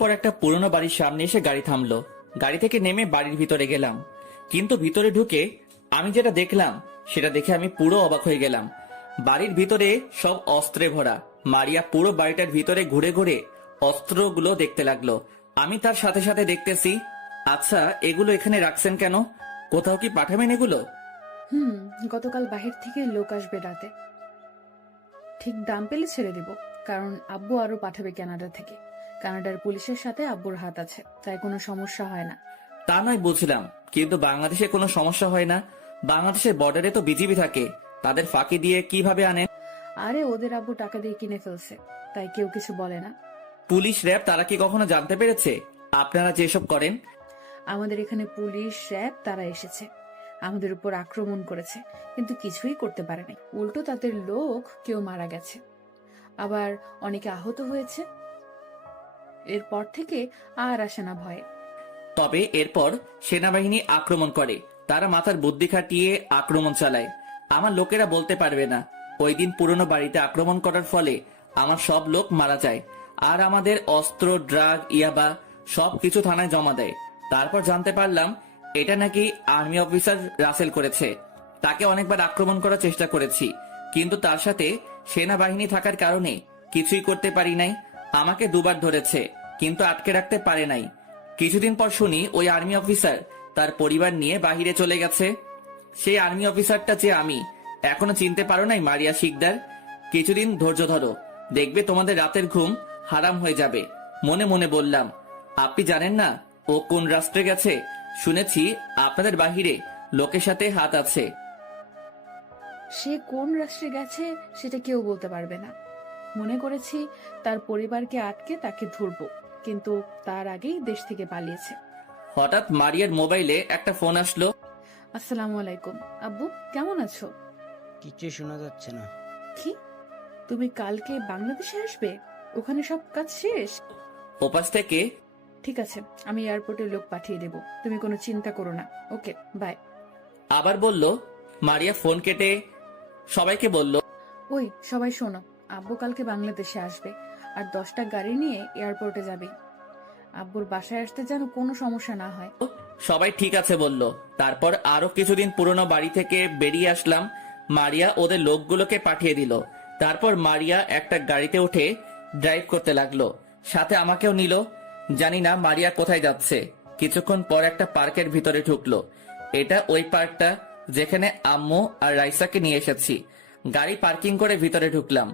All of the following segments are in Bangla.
পর একটা পুরনো বাড়ির সামনে এসে গাড়ি থামলো। গাড়ি থেকে নেমে বাড়ির ভিতরে গেলাম, কিন্তু ভিতরে ঢুকে আমি যেটা দেখলাম সেটা দেখে আমি পুরো অবাক হয়ে গেলাম। বাড়ির ভিতরে সব অস্ত্রে ভরা। মারিয়া পুরো বাড়িটার ভিতরে ঘুরে ঘুরে অস্ত্রগুলো দেখতে লাগলো। আমি তার সাথে সাথে দেখতেছি, আচ্ছা এগুলো এখানে রাখছেন কেন? কোথাও কি পাঠাবেন এগুলো? হুম, গতকাল বাহির থেকে লোক আসবে রাতে। ঠিক দাম পেলে ছেড়ে দিব, কারণ আব্বু আরো পাঠাবে কানাডা থেকে। কানাডার পুলিশের সাথে আব্বুর হাত আছে, তাই কোনো সমস্যা হয় না। তা নয় বুঝলাম, কিন্তু বাংলাদেশে কোনো সমস্যা হয় না? বাংলাদেশের বর্ডারে তো বিজিবি থাকে, তাদের ফাঁকি দিয়ে কিভাবে আনেন? আরে ওদের আব্বু টাকা দিয়ে কিনে ফেলছে, তাই কেউ কিছু বলে না। পুলিশ র্যাব তারা কি কখনো জানতে পেরেছে আপনারা যেসব করেন? আমাদের এখানে পুলিশ র্যাব তারা এসেছে, আমাদের উপর আক্রমণ করেছে, কিন্তু কিছুই করতে পারেনি। উল্টো তাদের লোক কেউ মারা গেছে, আবার অনেকে আহত হয়েছে। এরপর থেকে আর আসে না ভয়ে। তবে এরপর সেনাবাহিনী আক্রমণ করে, তারা মাথার বুদ্ধি খাটিয়ে আক্রমণ চালায়। আমার লোকেরা বলতে পারবে না, ওই দিন পুরনো বাড়িতে আক্রমণ করার ফলে আমার সব লোক মারা যায়, আর আমাদের অস্ত্র, ড্রাগ, ইয়াবা সবকিছু থানায় জমা দেয়। তারপর জানতে পারলাম এটা নাকি আর্মি অফিসার রাসেল করেছে। তাকে অনেকবার আক্রমণ করার চেষ্টা করেছি, কিন্তু তার সাথে সেনাবাহিনী থাকার কারণে কিছুই করতে পারি নাই। আমাকে দুবার ধরেছে, কিন্তু আটকে রাখতে পারে নাই। কিছুদিন পর শুনি ওই আর্মি অফিসার তার পরিবার নিয়ে বাহিরে চলে গেছে। সেই আর্মি অফিসারটা যে আমি। এখনো চিনতে পারো নাই মারিয়া শিকদার? কিছুদিন ধৈর্য ধরো, দেখবে তোমাদের রাতের ঘুম হারাম হয়ে যাবে। মনে মনে বললাম, আপনি জানেন না ও কোন রাষ্ট্রে গেছে? শুনেছি আপনাদের বাহিরে লোকের সাথে হাত আছে। সে কোন রাষ্ট্রে গেছে সেটা কেউ বলতে পারবে না। মনে করেছি তার পরিবারকে আটকে তাকে ধরবো, কিন্তু তার আগেই দেশ থেকে পালিয়েছে। হঠাৎ মারিয়ার মোবাইলে একটা ফোন আসলো। আসসালামু আলাইকুম আব্বু, কেমন আছো? কিছু শোনা যাচ্ছে না। কি, তুমি কালকে বাংলাদেশে আসবে? ওখানে সব কাজ শেষ? ওপাশ থেকে ঠিক আছে, আমি এয়ারপোর্টে লোক পাঠিয়ে দেব, তুমি কোনো চিন্তা করো না। ওকে, বাই। আবার বলল। মারিয়া ফোন কেটে সবাইকে বলল, ওই সবাই শোনো, আব্বু কালকে বাংলাদেশে আসবে, আর 10টা গাড়ি নিয়ে এয়ারপোর্টে যাবে। আব্বুর বাসায় আসতে যেন কোনো সমস্যা না হয়। সবাই ঠিক আছে বলল। তারপর আরো কিছুদিন পুরনো বাড়ি থেকে বেরিয়ে আসলাম। মারিয়া ওদের লোকগুলোকে পাঠিয়ে দিল। তারপর মারিয়া একটা গাড়িতে উঠে ড্রাইভ করতে লাগলো, সাথে আমাকেও নিল। জানি না মারিয়া কোথায় যাচ্ছে। কিছুক্ষণ পর একটা পার্কের ভিতরে ঢুকলো। এটা ওই পার্কটা যেখানে আম্মু আর রাইসাকে নিয়ে এসেছি। গাড়ি পার্কিং করে ভিতরে ঢুকলাম।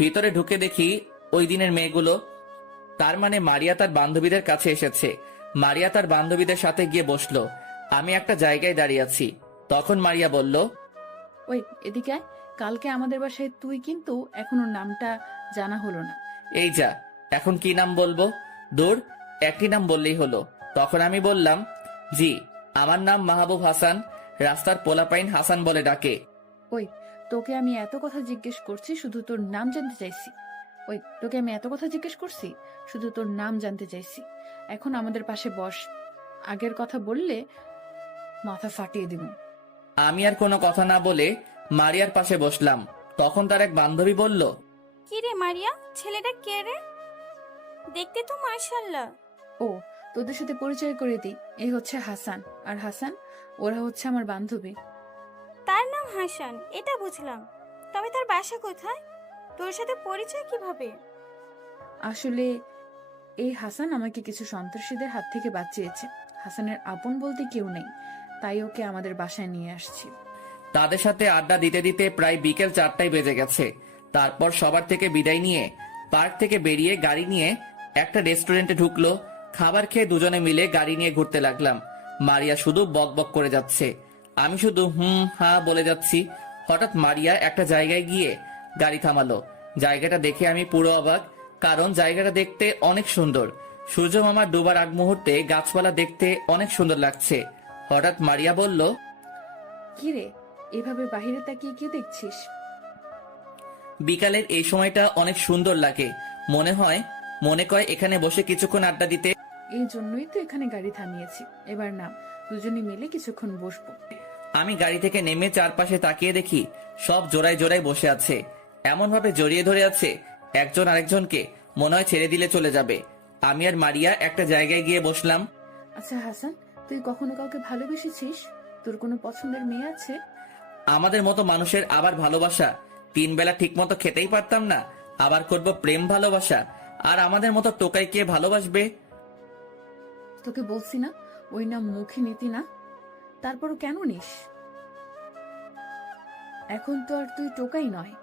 ভিতরে ঢুকে দেখি ওই দিনের মেয়েগুলো। তার মানে মারিয়া তার বান্ধবীদের কাছে এসেছে। মারিয়া তার বান্ধবীদের সাথে গিয়ে বসলো। আমি একটা জায়গায় দাঁড়িয়ে আছি। তখন মারিয়া বলল, ওই এদিকে আয়। কালকে আমাদের বাসায় তুই, কিন্তু এখনো নামটা জানা হলো না। এই যা, এখন কি নাম বলবো? দূর, একটি নাম বললেই হলো। তখন আমি বললাম, জি, আমার নাম মাহবুব হাসান, রাস্তার পোলাপাইন হাসান বলে ডাকে। ওই, তোকে আমি এত কথা জিজ্ঞেস করছি, শুধু তোর নাম জানতে চাইছি। ওই, তোকে আমি এত কথা জিজ্ঞেস করছি, শুধু তোর নাম জানতে চাইছি। এখন আমাদের পাশে বস, আগের কথা বললে মাথা ফাটিয়ে দিব। আমি আর কোনো কথা না বলে মারিয়ার পাশে বসলাম। তখন তার এক বান্ধবী বলল, কি রে মারিয়া, ছেলেটা কে রে? দেখতে তো মাশাআল্লাহ। ও, তোদের সাথে পরিচয় করে দিই, এই হচ্ছে হাসান, আর হাসান ওরা হচ্ছে আমার বান্ধবী। তার নাম হাসান, এটা বুঝলাম, তবে তার বাসা কোথায়? তোর সাথে পরিচয় কিভাবে? আসলে এই হাসান আমাকে কিছু সন্ত্রাসীদের হাত থেকে বাঁচিয়েছে। হাসানের আপন বলতে কেউ নেই, তাই ওকে আমাদের বাসায় নিয়ে আসছি। তাদের সাথে আড্ডা দিতে দিতে প্রায় বিকেল 4টায় বেজে গেছে। তারপর সবার থেকে বিদায় নিয়ে পার্ক থেকে বেরিয়ে গাড়ি নিয়ে একটা রেস্টুরেন্টে ঢুকলো। খাবার খেয়ে দুজনে মিলে গাড়ি নিয়ে ঘুরতে লাগলাম। মারিয়া শুধু বক বক করে যাচ্ছে, আমি শুধু হুম হা বলে যাচ্ছি। হঠাৎ মারিয়া একটা জায়গায় গিয়ে গাড়ি থামালো। জায়গাটা দেখে আমি পুরো অবাক, কারণ জায়গাটা দেখতে অনেক সুন্দর। সূর্য মামার ডোবার আগ মুহূর্তে গাছপালা দেখতে অনেক সুন্দর লাগছে। হঠাৎ মারিয়া বলল, কি রে, এভাবে বাহিরে তাকিয়ে কি দেখছিস? বিকালের এই সময়টা অনেক সুন্দর লাগে। মনে কয় এখানে বসে কিছুক্ষণ আড্ডা দিতে। এই জন্যই তো এখানে গাড়ি থামিয়েছি। এবার নাম, দুজনে মিলে কিছুক্ষণ বসবো। আমি গাড়ি থেকে নেমে চারপাশে তাকিয়ে দেখি সব জোড়ায় জোড়ায় বসে আছে। এমন ভাবে জড়িয়ে ধরে আছে, একজন আরেকজনকে মনে হয় ছেড়ে দিলে চলে যাবে। আমি আর মারিয়া একটা জায়গায় গিয়ে বসলাম। আচ্ছা হাসান, তুই কখনো কাউকে ভালোবেসেছিস? তোর কোনো পছন্দের মেয়ে আছে? আমাদের মতো মানুষের আবার ভালোবাসা, 3 বেলা ঠিক মতো খেতেই পারতাম না, আবার করব প্রেম ভালোবাসা? আর আমাদের মতো টোকাই কে ভালোবাসবে? তোকে বলছি না, ওই নাম মুখে নিতি না, তারপরও কেন নিস? এখন তো আর তুই টোকাই নয়,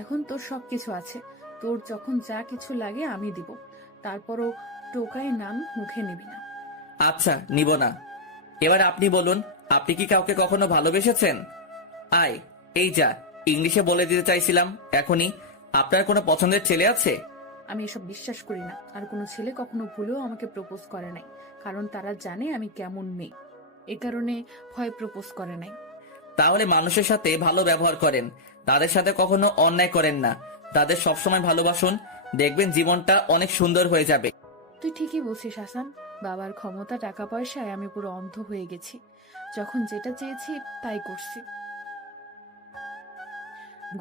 এখন তোর সবকিছু আছে। তোর যখন যা কিছু লাগে আমি দিব, তারপরও টোকাই নাম মুখে নিবি না। আচ্ছা, নিব না। এবার আপনি বলুন, আপনি কি কাউকে কখনো ভালোবেসেছেন? আয়, এই যা, ইংলিশে বলে দিতে চাইছিলাম এখনই। আপনার কোনো পছন্দের ছেলে আছে? আমি এসব বিশ্বাস করি না, আর কোনো ছেলে কখনো ভুলেও আমাকে প্রপোজ করে নাই, কারণ তারা জানে আমি কেমন মেয়ে, এ কারণে ভয় প্রপোজ করে নাই। তাহলে মানুষের সাথে ভালো ব্যবহার করেন, তাদের সাথে কখনো অন্যায় করেন না, তাদের সবসময় ভালোবাসুন, দেখবেন জীবনটা অনেক সুন্দর হয়ে যাবে। তুই ঠিকই বলছিস হাসান, বাবার ক্ষমতা টাকা পয়সায় আমি পুরো অন্ধ হয়ে গেছি, যখন যেটা চেয়েছি তাই করছি।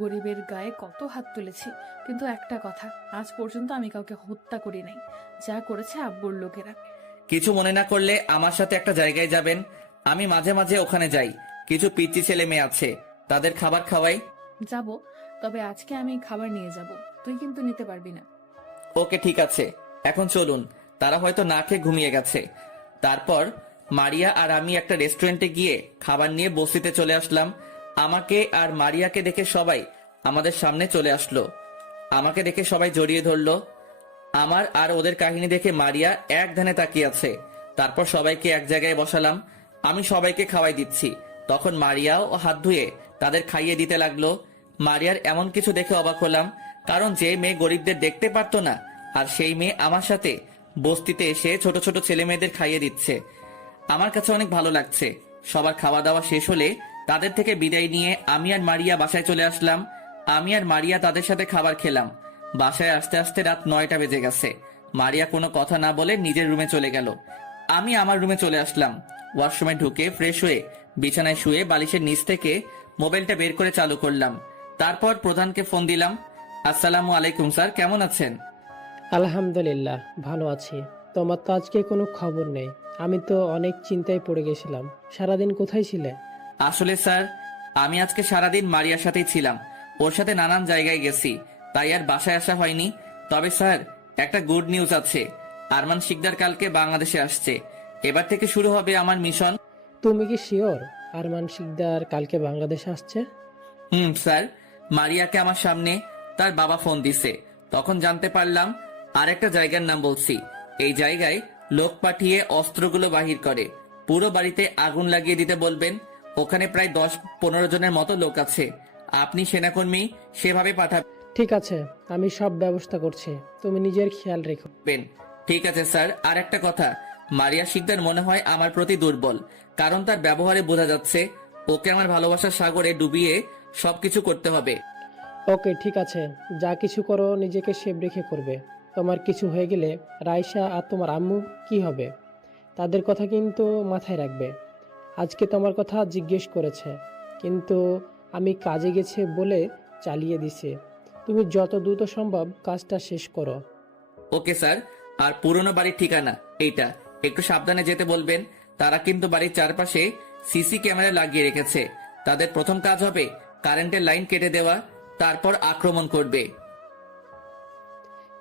গরিবের গায়ে কত হাত তুলেছি, কিন্তু একটা কথা, আজ পর্যন্ত আমি কাউকে হত্যা করি নাই, যা করেছে আব্বুর লোকেরা। কিছু মনে না করলে আমার সাথে একটা জায়গায় যাবেন, আমি মাঝে মাঝে ওখানে যাই। কিছু পিচ্চি ছেলে মেয়ে আছে, তাদের খাবার খাওয়াই। যাব, তবে আজকে আমি খাবার নিয়ে যাব, তুই কিন্তু নিতে পারবি না। ওকে, ঠিক আছে, এখন চলুন। তারা হয়তো না খেয়ে ঘুমিয়ে গেছে। তারপর মারিয়া আর আমি একটা রেস্টুরেন্টে গিয়ে খাবার নিয়ে বসিতে চলে আসলাম। আমাকে আর মারিয়াকে দেখে সবাই আমাদের সামনে চলে আসলো। আমাকে দেখে সবাই জড়িয়ে ধরলো। আমার আর ওদের কাহিনী দেখে মারিয়া এক ধ্যানে তাকিয়ে আছে। তারপর সবাইকে এক জায়গায় বসালাম, আমি সবাইকে খাওয়াই দিচ্ছি। তখন মারিয়াও হাত ধুয়ে তাদের খাইয়ে দিতে লাগলো। মারিয়ার এমন কিছু দেখে অবাক হলাম, কারণ যে মেয়ে গরিবদের দেখতে পারতো না, আর সেই মেয়ে আমার সাথে বস্তিতে এসে ছোট ছোট ছেলে মেয়েদের খাইয়ে দিচ্ছে। আমার কাছে অনেক ভালো লাগছে। সবার খাওয়া দাওয়া শেষ হলে তাদের থেকে বিদায় নিয়ে আমি আর মারিয়া বাসায় চলে আসলাম। আমি আর মারিয়া তাদের সাথে খাবার খেলাম। বাসায় আসতে আসতে রাত 9টা বেজে গেছে। মারিয়া কোনো কথা না বলে নিজের রুমে চলে গেল। আমি আমার রুমে চলে আসলাম। ওয়াশরুমে ঢুকে ফ্রেশ হয়ে বিছানায় শুয়ে বালিশের নিচ থেকে মোবাইলটা বের করে চালু করলাম। তারপর প্রধানকে ফোন দিলাম। আসসালামু আলাইকুম স্যার, কেমন আছেন? আলহামদুলিল্লাহ, ভালো আছি। তোমার তো আজকে কোনো খবর নেই। আমি তো অনেক চিন্তায় পড়ে গেছিলাম। সারাদিন কোথায় ছিলে? আসলে স্যার, আমি আজকে সারাদিন মারিয়ার সাথেই ছিলাম। ওর সাথে নানান জায়গায় গেছি, তাই আর বাসায় আসা হয়নি। তবে স্যার, একটা গুড নিউজ আছে। আরমান শিকদার কালকে বাংলাদেশে আসছে। এবার থেকে শুরু হবে আমার মিশন। তুমি কি শিওর আরমান শিকদার কালকে বাংলাদেশে আসছে? স্যার, মারিয়াকে আমার সামনে তার বাবা ফোন দিছে, তখন জানতে পারলাম। আর একটা জায়গার নাম বলছি, এই জায়গায় লোক পাঠিয়ে অস্ত্রগুলো বাহির করে পুরো বাড়িতে আগুন লাগিয়ে দিতে বলবেন। ওখানে প্রায় 10-15 জনের মতো লোক আছে। আপনি সেনাকর্মী সেভাবে ঠিক আছে, আমি সব ব্যবস্থা করছি। তুমি নিজের খেয়াল রেখো। পাঠাবেন। ঠিক আছে স্যার। আর একটা কথা, মারিয়া শিকদার মনে হয় আমার প্রতি দুর্বল, কারণ তার ব্যবহারে বোঝা যাচ্ছে ওকে আমার ভালোবাসার সাগরে ডুবিয়ে সবকিছু করতে হবে। ওকে, ঠিক আছে, যা কিছু করো নিজেকে সেভ রেখে করবে। তোমার কিছু হয়ে গেলে রাইসা আর তোমার আম্মু কি হবে? তাদের কথা কিন্তু মাথায় রাখবে। আজকে তোমার কথা জিজ্ঞেস করেছে, কিন্তু আমি কাজে গেছে বলে চালিয়ে দিছে। তুমি যত দ্রুত সম্ভব কাজটা শেষ করো। Okay sir. আর পুরনো বাড়ির ঠিকানা এইটা, একটু সাবধানে যেতে বলবেন। তারা কিন্তু বাড়ির চারপাশে সিসি ক্যামেরা লাগিয়ে রেখেছে। তাদের প্রথম কাজ হবে কারেন্টের লাইন কেটে দেওয়া, তারপর আক্রমণ করবে।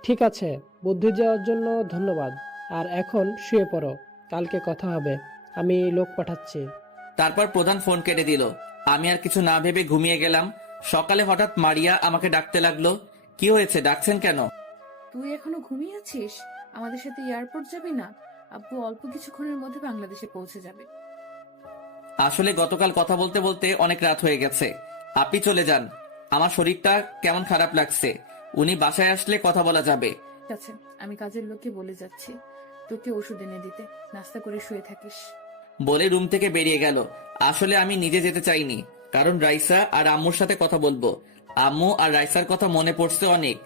ঠিক আছে, বুদ্ধি দেওয়ার জন্য ধন্যবাদ। আর এখন শুয়ে পড়ো, কালকে কথা হবে। আমি লোক পাঠাচ্ছি। তারপর প্রধান ফোন কেটে দিল। আমি আর কিছু না ভেবে ঘুমিয়ে গেলাম। সকালে হঠাৎ মারিয়া আমাকে ডাকতে লাগলো। কি হয়েছে, ডাকছেন কেন? তুই এখনো ঘুমিয়ে আছিস? আমাদের সাথে এয়ারপোর্ট যাবি না? আব্বু অল্প কিছুক্ষণের মধ্যে বাংলাদেশে পৌঁছে যাবে। আসলে গতকাল কথা বলতে বলতে অনেক রাত হয়ে গেছে। আপনি চলে যান, আমার শরীরটা কেমন খারাপ লাগছে। উনি বাসায় আসলে কথা বলা যাবে। ঠিক আছে, আমি কাজের লোককে বলে যাচ্ছি তোকে ওষুধ এনে দিতে, নাস্তা করে শুয়ে থাকিস। বলে রুম থেকে বেরিয়ে গেল। আসলে আমি নিজে যেতে চাইনি, কারণ রাইসা আর আম্মুর সাথে কথা বলবো। আম্মু আর রাইসার কথা মনে পড়ছে অনেক।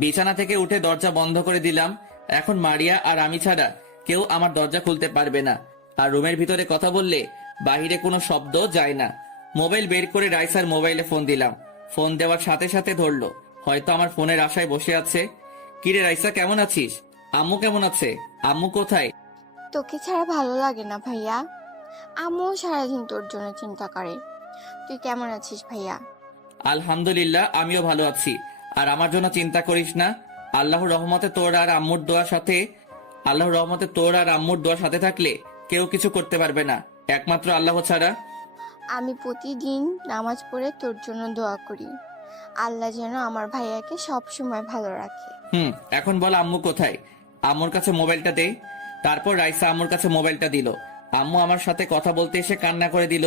বিছানা থেকে উঠে দরজা বন্ধ করে দিলাম। এখন মারিয়া আর আমি ছাড়া কেউ আমার দরজা খুলতে পারবে না। আর রুমের ভিতরে কথা বললে বাহিরে কোনো শব্দ যায় না। মোবাইল বের করে রাইসার মোবাইলে ফোন দিলাম। ফোন দেওয়ার সাথে সাথে ধরলো। হয়তো আমার ফোনের আশায় বসে আছে। কিরে রাইসা, কেমন আছিস? আম্মু কেমন আছে? আম্মু কোথায়? তোকে ছাড়া ভালো লাগে না ভাইয়া। আম্মুও সারাদিন তোর জন্য চিন্তা করে। তুই কেমন আছিস ভাইয়া? আলহামদুলিল্লাহ, আমিও ভালো আছি। আর আমার জন্য চিন্তা করিস না। আল্লাহর রহমতে তোর আর আম্মুর দোয়া সাথে থাকলে কেউ কিছু করতে পারবে না, একমাত্র আল্লাহ ছাড়া। আমি প্রতিদিন নামাজ পড়ে তোর জন্য দোয়া করি। আল্লাহ যেন আমার ভাইয়াকে সব সময় ভালো রাখে। এখন বল আম্মু কোথায়? আম্মুর কাছে মোবাইলটা দে। তারপর রাইসা আম্মুর কাছে মোবাইলটা দিল। আম্মু আমার সাথে কথা বলতে এসে কান্না করে দিল।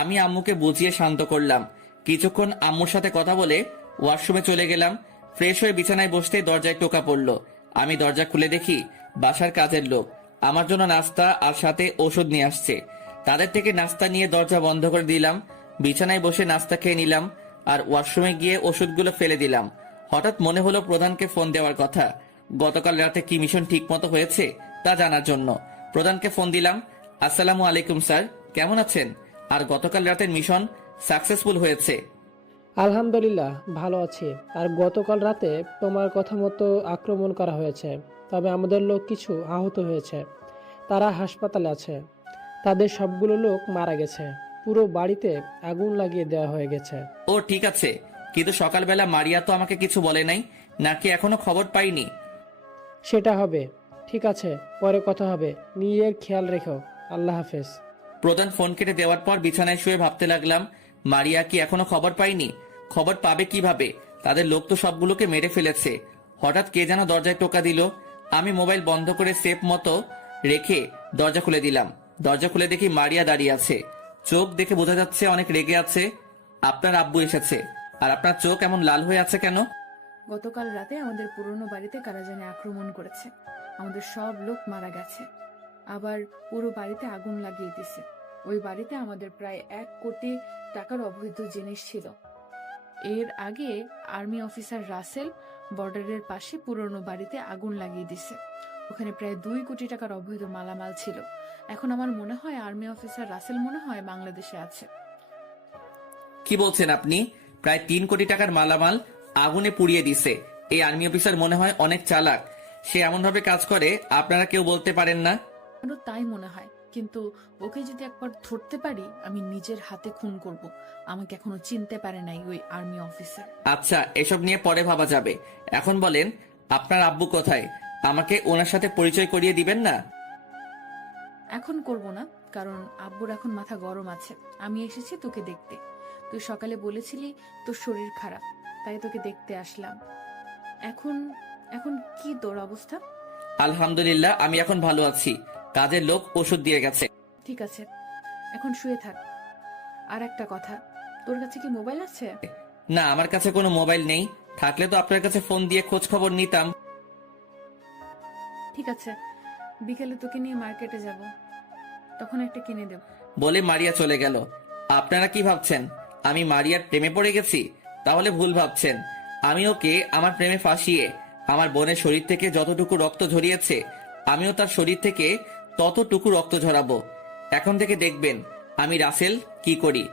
আমি আম্মুকে বুঝিয়ে শান্ত করলাম। কিছুক্ষণ আম্মুর সাথে কথা বলে ওয়াশরুমে চলে গেলাম। ফ্রেশ হয়ে বিছানায় বসতেই দরজায় টোকা পড়লো। আমি দরজা খুলে দেখি বাসার কাজের লোক আমার জন্য নাস্তা আর সাথে ওষুধ নিয়ে আসছে। তাদের থেকে নাস্তা নিয়ে দরজা বন্ধ করে দিলাম। বিছানায় বসে নাস্তা খেয়ে নিলাম আর ওয়াশরুমে গিয়ে ওষুধগুলো ফেলে দিলাম। হঠাৎ মনে হলো প্রধানকে ফোন দেওয়ার কথা। গতকাল রাতে কি মিশন ঠিক মতো হয়েছে তা জানার জন্য প্রধানকে ফোন দিলাম। আসসালামু আলাইকুম স্যার, কেমন আছেন? আর গতকাল রাতের মিশন সাকসেসফুল হয়েছে। আলহামদুলিল্লাহ, ভালো আছি। আর গতকাল রাতে তোমার কথা মতো আক্রমণ করা হয়েছে, তবে আমাদের লোক কিছু আহত হয়েছে। তারা হাসপাতালে আছে। তাদের সবগুলো লোক মারা গেছে। পুরো বাড়িতে আগুন লাগিয়ে দেওয়া হয়ে গেছে। ও ঠিক আছে, কিন্তু সকালবেলা মারিয়া তো আমাকে কিছু বলে নাই, নাকি এখনো খবর পাইনি? সেটা হবে। ঠিক আছে, পরে কথা হবে। নিজের খেয়াল রেখো। আল্লাহ হাফেজ। প্রধান ফোন কেটে দেওয়ার পর বিছানায় শুয়ে ভাবতে লাগলাম, মারিয়া কি এখনো খবর পাইনি? খবর পাবে কিভাবে? তাদের লোক তো সবগুলোকে মেরে ফেলেছে। হঠাৎ কে যেন দরজায় টোকা দিল। আমি মোবাইল বন্ধ করে সেফ মতো রেখে দরজা খুলে দিলাম। দরজা খুলে দেখি মারিয়া দাঁড়িয়ে আছে। চোখ দেখে বোঝা যাচ্ছে অনেক রেগে আছে। আপনার আব্বু এসেছে। আর আপনার চোখ এমন লাল হয়ে আছে কেন? গতকাল রাতে আমাদের পুরনো বাড়িতে কারা জানে আক্রমণ করেছে। আমাদের সব লোক মারা গেছে। আবার পুরো বাড়িতে আগুন লাগিয়ে দিছে। ওই বাড়িতে আমাদের প্রায় 1 কোটি টাকার অবৈধ জিনিস ছিল। এর আগে আর্মি অফিসার রাসেল বর্ডারের পাশে পুরনো বাড়িতে আগুন লাগিয়ে দিছে। ওখানে প্রায় 2 কোটি টাকার অবৈধ মালামাল ছিল। এখন আমার মনে হয় আর্মি অফিসার রাসেল মনে হয় বাংলাদেশে আছে। কি বলছেন আপনি? প্রায় 3 কোটি টাকার মালামাল আগুনে পুড়িয়ে দিছে। এই আর্মি অফিসার মনে হয় অনেক চালাক। সে এমন ভাবে কাজ করে আপনারা কেউ বলতে পারেন না। আমারও তাই মনে হয়, কিন্তু ওকে যদি একবার ধরতে পারি আমি নিজের হাতে খুন করব। আমাকে এখনো চিনতে পারে নাই ওই আর্মি অফিসার। আচ্ছা, এসব নিয়ে পরে ভাবা যাবে। এখন বলেন আপনার আব্বু কোথায়? আমাকে ওনার সাথে পরিচয় করিয়ে দিবেন না? এখন করব না, কারণ আব্বুর এখন মাথা গরম আছে। আমি এসেছি তোকে দেখতে। তুই সকালে বলেছিলি তোর শরীর খারাপ, তাই তোকে দেখতে আসলাম। এখন এখন কি তোর অবস্থা? আলহামদুলিল্লাহ, আমি এখন ভালো আছি। কাজের লোক ওষুধ দিয়ে গেছে। ঠিক আছে, এখন শুয়ে থাক। আর একটা কথা, তোর কাছে কি মোবাইল আছে? না, আমার কাছে কোনো মোবাইল নেই। থাকলে তো আপনার কাছে ফোন দিয়ে খোঁজ খবর নিতাম। ঠিক আছে, বিকেলে তোকে নিয়ে মার্কেটে যাব, তখন একটা কিনে দেব। বলে মারিয়া চলে গেল। আপনারা কি ভাবছেন আমি মারিয়ার প্রেমে পড়ে গেছি? তাহলে ভুল ভাবছেন। আমি ওকে আমার প্রেমে ফাঁসিয়ে আমার বোনের শরীর থেকে যতটুকু রক্ত ঝরিয়েছে আমিও তার শরীর থেকে ততটুকু রক্ত ঝরাবো। এখন থেকে দেখবেন আমি রাসেল কি করি।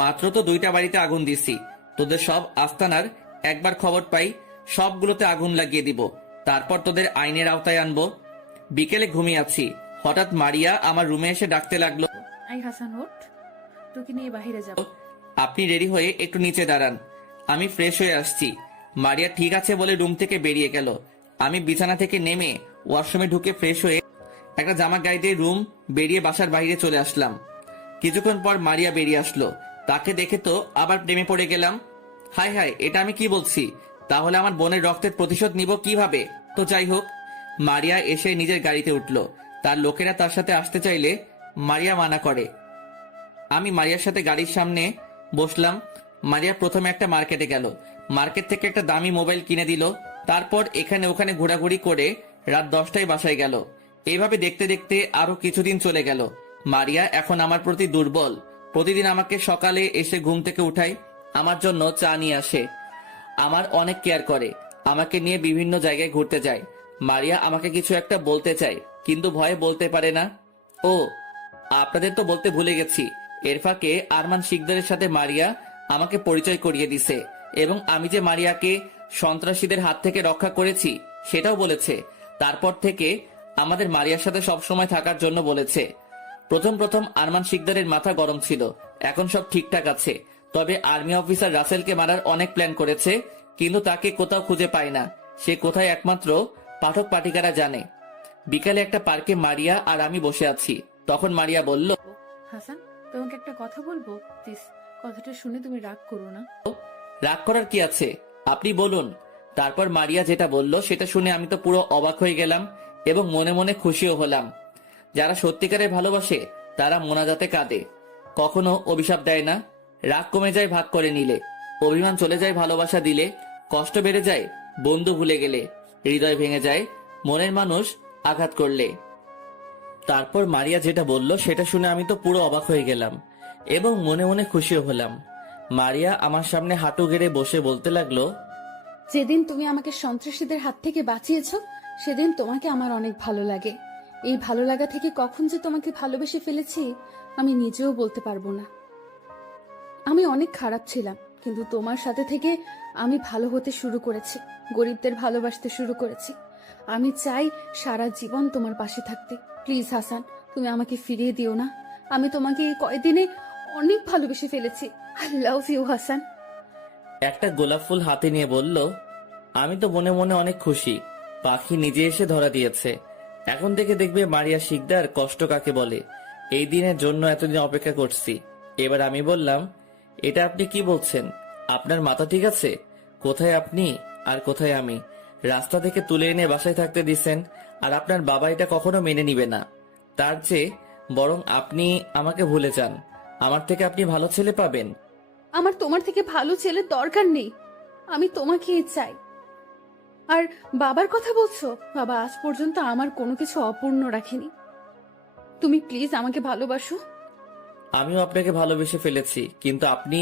মাত্র তো 2টা বাড়িতে আগুন দিছি। তোদের সব আস্তানার একবার খবর পাই সবগুলোতে আগুন লাগিয়ে দিব। তারপর তোদের আইনের আওতায় আনবো। বিকেলে ঘুমিয়ে আছি, হঠাৎ মারিয়া আমার রুমে এসে ডাকতে লাগলো, আই হাসান ওঠ, তোকে নিয়ে বাইরে যাব। আপনি রেডি হয়ে একটু নিচে দাঁড়ান, আমি ফ্রেশ হয়ে আসছি। মারিয়া ঠিক আছে বলে রুম থেকে বেরিয়ে গেল। আমি বিছানা থেকে নেমে ওয়াশরুমে ঢুকে ফ্রেশ হয়ে একটা জামা গায়ে দিয়ে রুম বেরিয়ে বাসার বাইরে চলে আসলাম। কিছুক্ষণ পর মারিয়া বেরিয়ে আসলো। তাকে দেখে তো আবার প্রেমে পড়ে গেলাম। হায় হায়, এটা আমি কি বলছি? তাহলে আমার বোনের রক্তের প্রতিশোধ নিব কিভাবে? তো যাই হোক, মারিয়া এসে নিজের গাড়িতে উঠলো। তার লোকেরা তার সাথে আসতে চাইলে মারিয়া মানা করে। আমি মারিয়ার সাথে গাড়ির সামনে বসলাম। মারিয়া প্রথমে একটা মার্কেটে গেল। মার্কেট থেকে একটা দামি মোবাইল কিনে দিল। তারপর এখানে ওখানে ঘোরাঘুরি করে রাত 10টায় বাসায় গেল। এইভাবে দেখতে দেখতে আরো কিছুদিন চলে গেল। মারিয়া এখন আমার প্রতি দুর্বল। প্রতিদিন আমাকে সকালে এসে ঘুম থেকে উঠায়, আমার জন্য চা নিয়ে আসে, আমার অনেক কেয়ার করে, আমাকে নিয়ে বিভিন্ন জায়গায় ঘুরতে যায়। মারিয়া আমাকে কিছু একটা বলতে চায়, কিন্তু ভয়ে বলতে পারে না। ও, আপনাদের তো বলতে ভুলে গেছি, এর ফাঁকে আরমান শিকদারের সাথে মারিয়া আমাকে পরিচয় করিয়ে দিছে এবং আমি যে মারিয়াকে সন্ত্রাসীদের হাত থেকে রক্ষা করেছি সেটাও বলেছে। তারপর থেকে আমাদের মারিয়ার সাথে সব সময় থাকার জন্য বলেছে। প্রথম প্রথম আরমান শিকদারের মাথা গরম ছিল, এখন সব ঠিকঠাক আছে। তবে আর্মি অফিসার রাসেলকে মারার অনেক প্ল্যান করেছে, কিন্তু তাকে কোথাও খুঁজে পায় না। সে কোথায় একমাত্র পাঠক পাঠিকারা জানে। বিকালে একটা পার্কে মারিয়া আর আমি বসে আছি, তখন মারিয়া বলল, হাসান, তোমাকে একটা কথা বলবো প্লিজ। কথাটা শুনে তুমি রাগ করো না। রাগ করার কি আছে, আপনি বলুন। তারপর মারিয়া যেটা বলল সেটা শুনে আমি তো পুরো অবাক হয়ে গেলাম এবং মনে মনে খুশিও হলাম। যারা সত্যিকারের ভালোবাসে তারা মোনাজাতে কাঁদে, কখনো অভিশাপ দেয় না। রাগ কমে যায় ভাগ করে নিলে, অভিমান চলে যায় ভালোবাসা দিলে, কষ্ট বেড়ে যায় বন্ধু ভুলে গেলে, হৃদয় ভেঙে যায় মনের মানুষ আঘাত করলে। তারপর মারিয়া যেটা বলল সেটা শুনে আমি তো পুরো অবাক হয়ে গেলাম এবং মনে মনে খুশিও হলাম। মারিয়া আমার সামনে হাঁটু গেড়ে বসে বলতে লাগলো, যেদিন তুমি আমাকে সন্ত্রাসীদের হাত থেকে বাঁচিয়েছো সেদিন তোমাকে আমার অনেক ভালো লাগে। এই ভালো লাগা থেকে কখন যে তোমাকে ভালোবেসে ফেলেছি আমি নিজেও বলতে পারবো না। আমি অনেক খারাপ ছিলাম, কিন্তু তোমার সাথে থেকে আমি ভালো হতে শুরু করেছি, গরিবদের ভালোবাসতে শুরু করেছি। আমি চাই সারা জীবন তোমার পাশে থাকতে। প্লিজ হাসান, তুমি আমাকে ফিরিয়ে দিও না। আমি তোমাকে এই কয়দিনে অনেক ভালোবেসে ফেলেছি। I love you Hasan. একটা গোলাপ ফুল হাতে নিয়ে বলল, আমি তো মনে মনে অনেক খুশি, পাখি নিজে এসে ধরা দিয়েছে। এখন থেকে দেখবে মারিয়া শিকদার কষ্ট কাকে বলে। এই দিনের জন্য এতদিন অপেক্ষা করছি। এবার আমি বললাম, এটা আপনি কি বলছেন? আপনার মাথা ঠিক আছে? কোথায় আপনি আর কোথায় আমি? রাস্তা থেকে তুলে এনে বাসায় থাকতে দিচ্ছেন, আর আপনার বাবা এটা কখনো মেনে নিবে না। তার চেয়ে বরং আপনি আমাকে ভুলে যান, আমার থেকে আপনি ভালো ছেলে পাবেন। আমার তোমার থেকে ভালো ছেলের দরকার নেই, আমি তোমাকেই চাই। আর বাবার কথা বলছো? বাবা আজ পর্যন্ত আমার কোনো কিছু অপূর্ণ রাখেনি। তুমি প্লিজ আমাকে ভালোবাসো। আমিও আপনাকে ভালোবেসে ফেলেছি, কিন্তু আপনি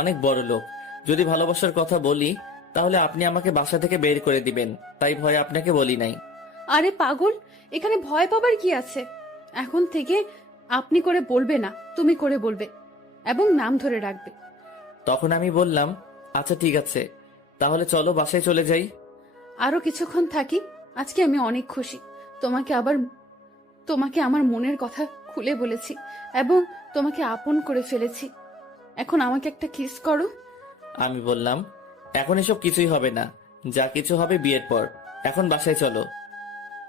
অনেক বড় লোক। যদি ভালোবাসার কথা বলি তাহলে আপনি আমাকে বাসা থেকে বের করে দিবেন, তাই ভয়ে আপনাকে বলি নাই। আরে পাগল, এখানে ভয় পাবার কি আছে? এখন থেকে আপনি করে বলবে না, তুমি করে বলবে এবং নাম ধরে রাখবে। তখন আমি বললাম, আচ্ছা ঠিক আছে, তাহলে চলো বাসায় চলে যাই। আরো কিছুক্ষণ থাকি। আজকে আমি অনেক খুশি। তোমাকে আমার মনের কথা খুলে বলেছি এবং তোমাকে আপন করে ফেলেছি। এখন আমাকে একটা কিস করো। আমি বললাম, এখন এসব কিছুই হবে না, যা কিছু হবে বিয়ের পর। এখন বাসায় চলো।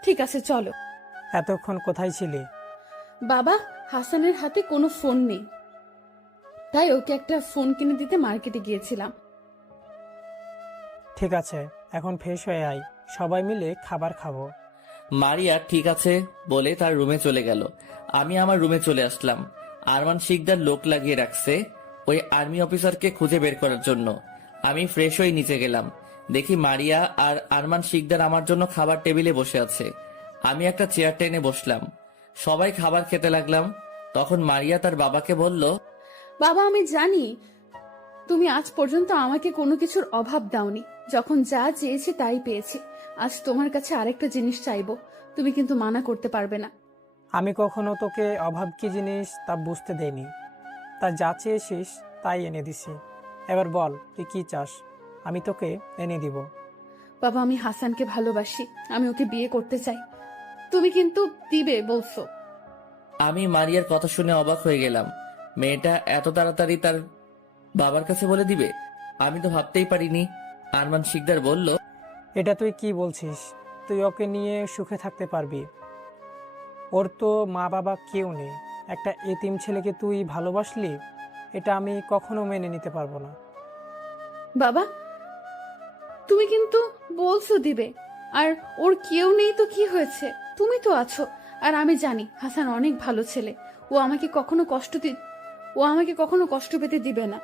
ঠিক আছে চলো। এতক্ষণ কোথায় ছিলে? বাবা, হাসানের হাতে কোনো ফোন নেই, তাই ওকে একটা ফোন কিনে দিতে মার্কেটে গিয়েছিলাম। ঠিক আছে, এখন ফ্রেশ হয়ে আয়, সবাই মিলে খাবার খাবো। মারিয়া ঠিক আছে বলে তার রুমে চলে গেল। আমি আমার রুমে চলে আসলাম। আরমান শিকদার লোক লাগিয়ে রাখছে ওই আর্মি অফিসারকে খুঁজে বের করার জন্য। আমি ফ্রেশ হয়ে নিচে গেলাম, দেখি মারিয়া আর আরমান শিকদার আমার জন্য খাবার টেবিলে বসে আছে। আমি একটা চেয়ার টেনে বসলাম, সবাই খাবার খেতে লাগলাম। তখন মারিয়া তার বাবাকে বলল, বাবা, আমি জানি তুমি আজ পর্যন্ত আমাকে কোনো কিছুর অভাব দাওনি। যখন যা চেয়েছি তাই পেয়েছি। আজ তোমার কাছে আরেকটা জিনিস চাইবো, তুমি কিন্তু মানা করতে পারবে না। আমি কখনো তোকে অভাব কি জিনিস তা বুঝতে দেইনি, তা যা চেয়েছিস তাই এনে দিছি। এবার বল তুই কি চাস, আমি তোকে এনে দিব। বাবা, আমি হাসানকে ভালোবাসি, আমি ওকে বিয়ে করতে চাই। তুমি কিন্তু দিবে বলছো? আমি মারিয়ার কথা শুনে অবাক হয়ে গেলাম। মেয়েটা এত তাড়াতাড়ি তার বাবার কাছে বলে দিবে, আমি তো ভাবতেই পারিনি। আরমান শিকদার বলল, এটা তুই কি বলছিস? তুই ওকে নিয়ে সুখে থাকতে পারবি? ওর তো মা বাবা কেউ নেই, একটা এতিম ছেলেকে তুই ভালোবাসলি? এটা আমি কখনো মেনে নিতে পারবো না। বাবা, তুমি কিন্তু বলছো দিবে, আর ওর কেউ নেই তো কি হয়েছে? তুমি তো আছো। আর আমি জানি হাসান অনেক ভালো ছেলে, ও আমাকে কখনো কষ্ট পেতে দিবে না।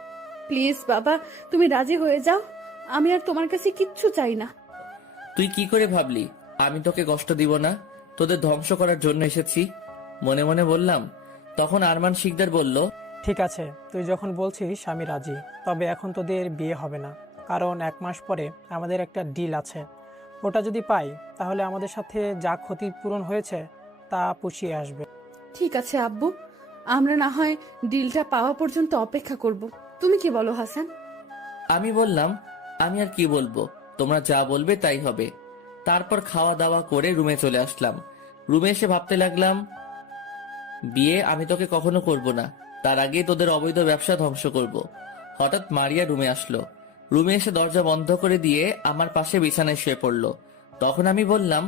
প্লিজ বাবা, তুমি রাজি হয়ে যাও, আমি আর তোমার কাছে কিচ্ছু চাই না। তুই কি করে ভাবলি আমি তোকে কষ্ট দিব না? তোদের ধ্বংস করার জন্য এসেছি, মনে মনে বললাম। তখন আরমান শিকদার বলল, ঠিক আছে, তুই যখন বলছিস আমি রাজি। তবে এখন তোদের বিয়ে হবে না, কারণ 1 মাস পরে আমাদের একটা ডিল আছে। ওটা যদি পাই তাহলে আমাদের সাথে যা ক্ষতিপূরণ হয়েছে তা পুষিয়ে আসবে। ঠিক আছে আব্বু, আমরা না হয় ডিলটা পাওয়া পর্যন্ত অপেক্ষা করব। তুমি কি বলো হাসান? আমি বললাম, আমি আর কি বলবো, তোমরা যা বলবে তাই হবে। তারপর খাওয়া দাওয়া করে রুমে চলে আসলাম। রুমে এসে ভাবতে লাগলাম, বিয়ে আমি তোকে কখনো করব না, তার আগে তোদের অবৈধ ব্যবসা ধ্বংস করব। হঠাৎ মারিয়া রুমে আসলো। রুমে এসে দরজা বন্ধ করে দিয়ে আমার পাশে বিছানায় শুয়ে পড়লো। তখন আমি বললাম,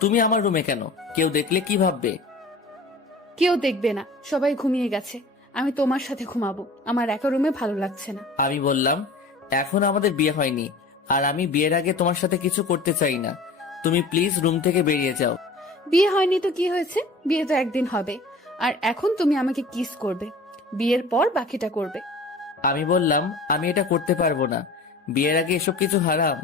তুমি আমার রুমে কেন? কেউ দেখলে কি ভাববে? কেউ দেখবে না, সবাই ঘুমিয়ে গেছে। আমি তোমার সাথে ঘুমাবো, আমার একা রুমে ভালো লাগছে না। আমি বললাম, এখন আমাদের বিয়ে হয়নি, আর আমি বিয়ের আগে তোমার সাথে কিছু করতে চাই না। তুমি প্লিজ রুম থেকে বেরিয়ে যাও। বিয়ে হয়নি তো কি হয়েছে, বিয়ে তো একদিন হবে। আর এখন তুমি আমাকে কিস করবে, বিয়ের পর বাকিটা করবে। আমি বললাম, আমি এটা করতে পারবো না, বিয়ের আগে এসব কিছু হারাম।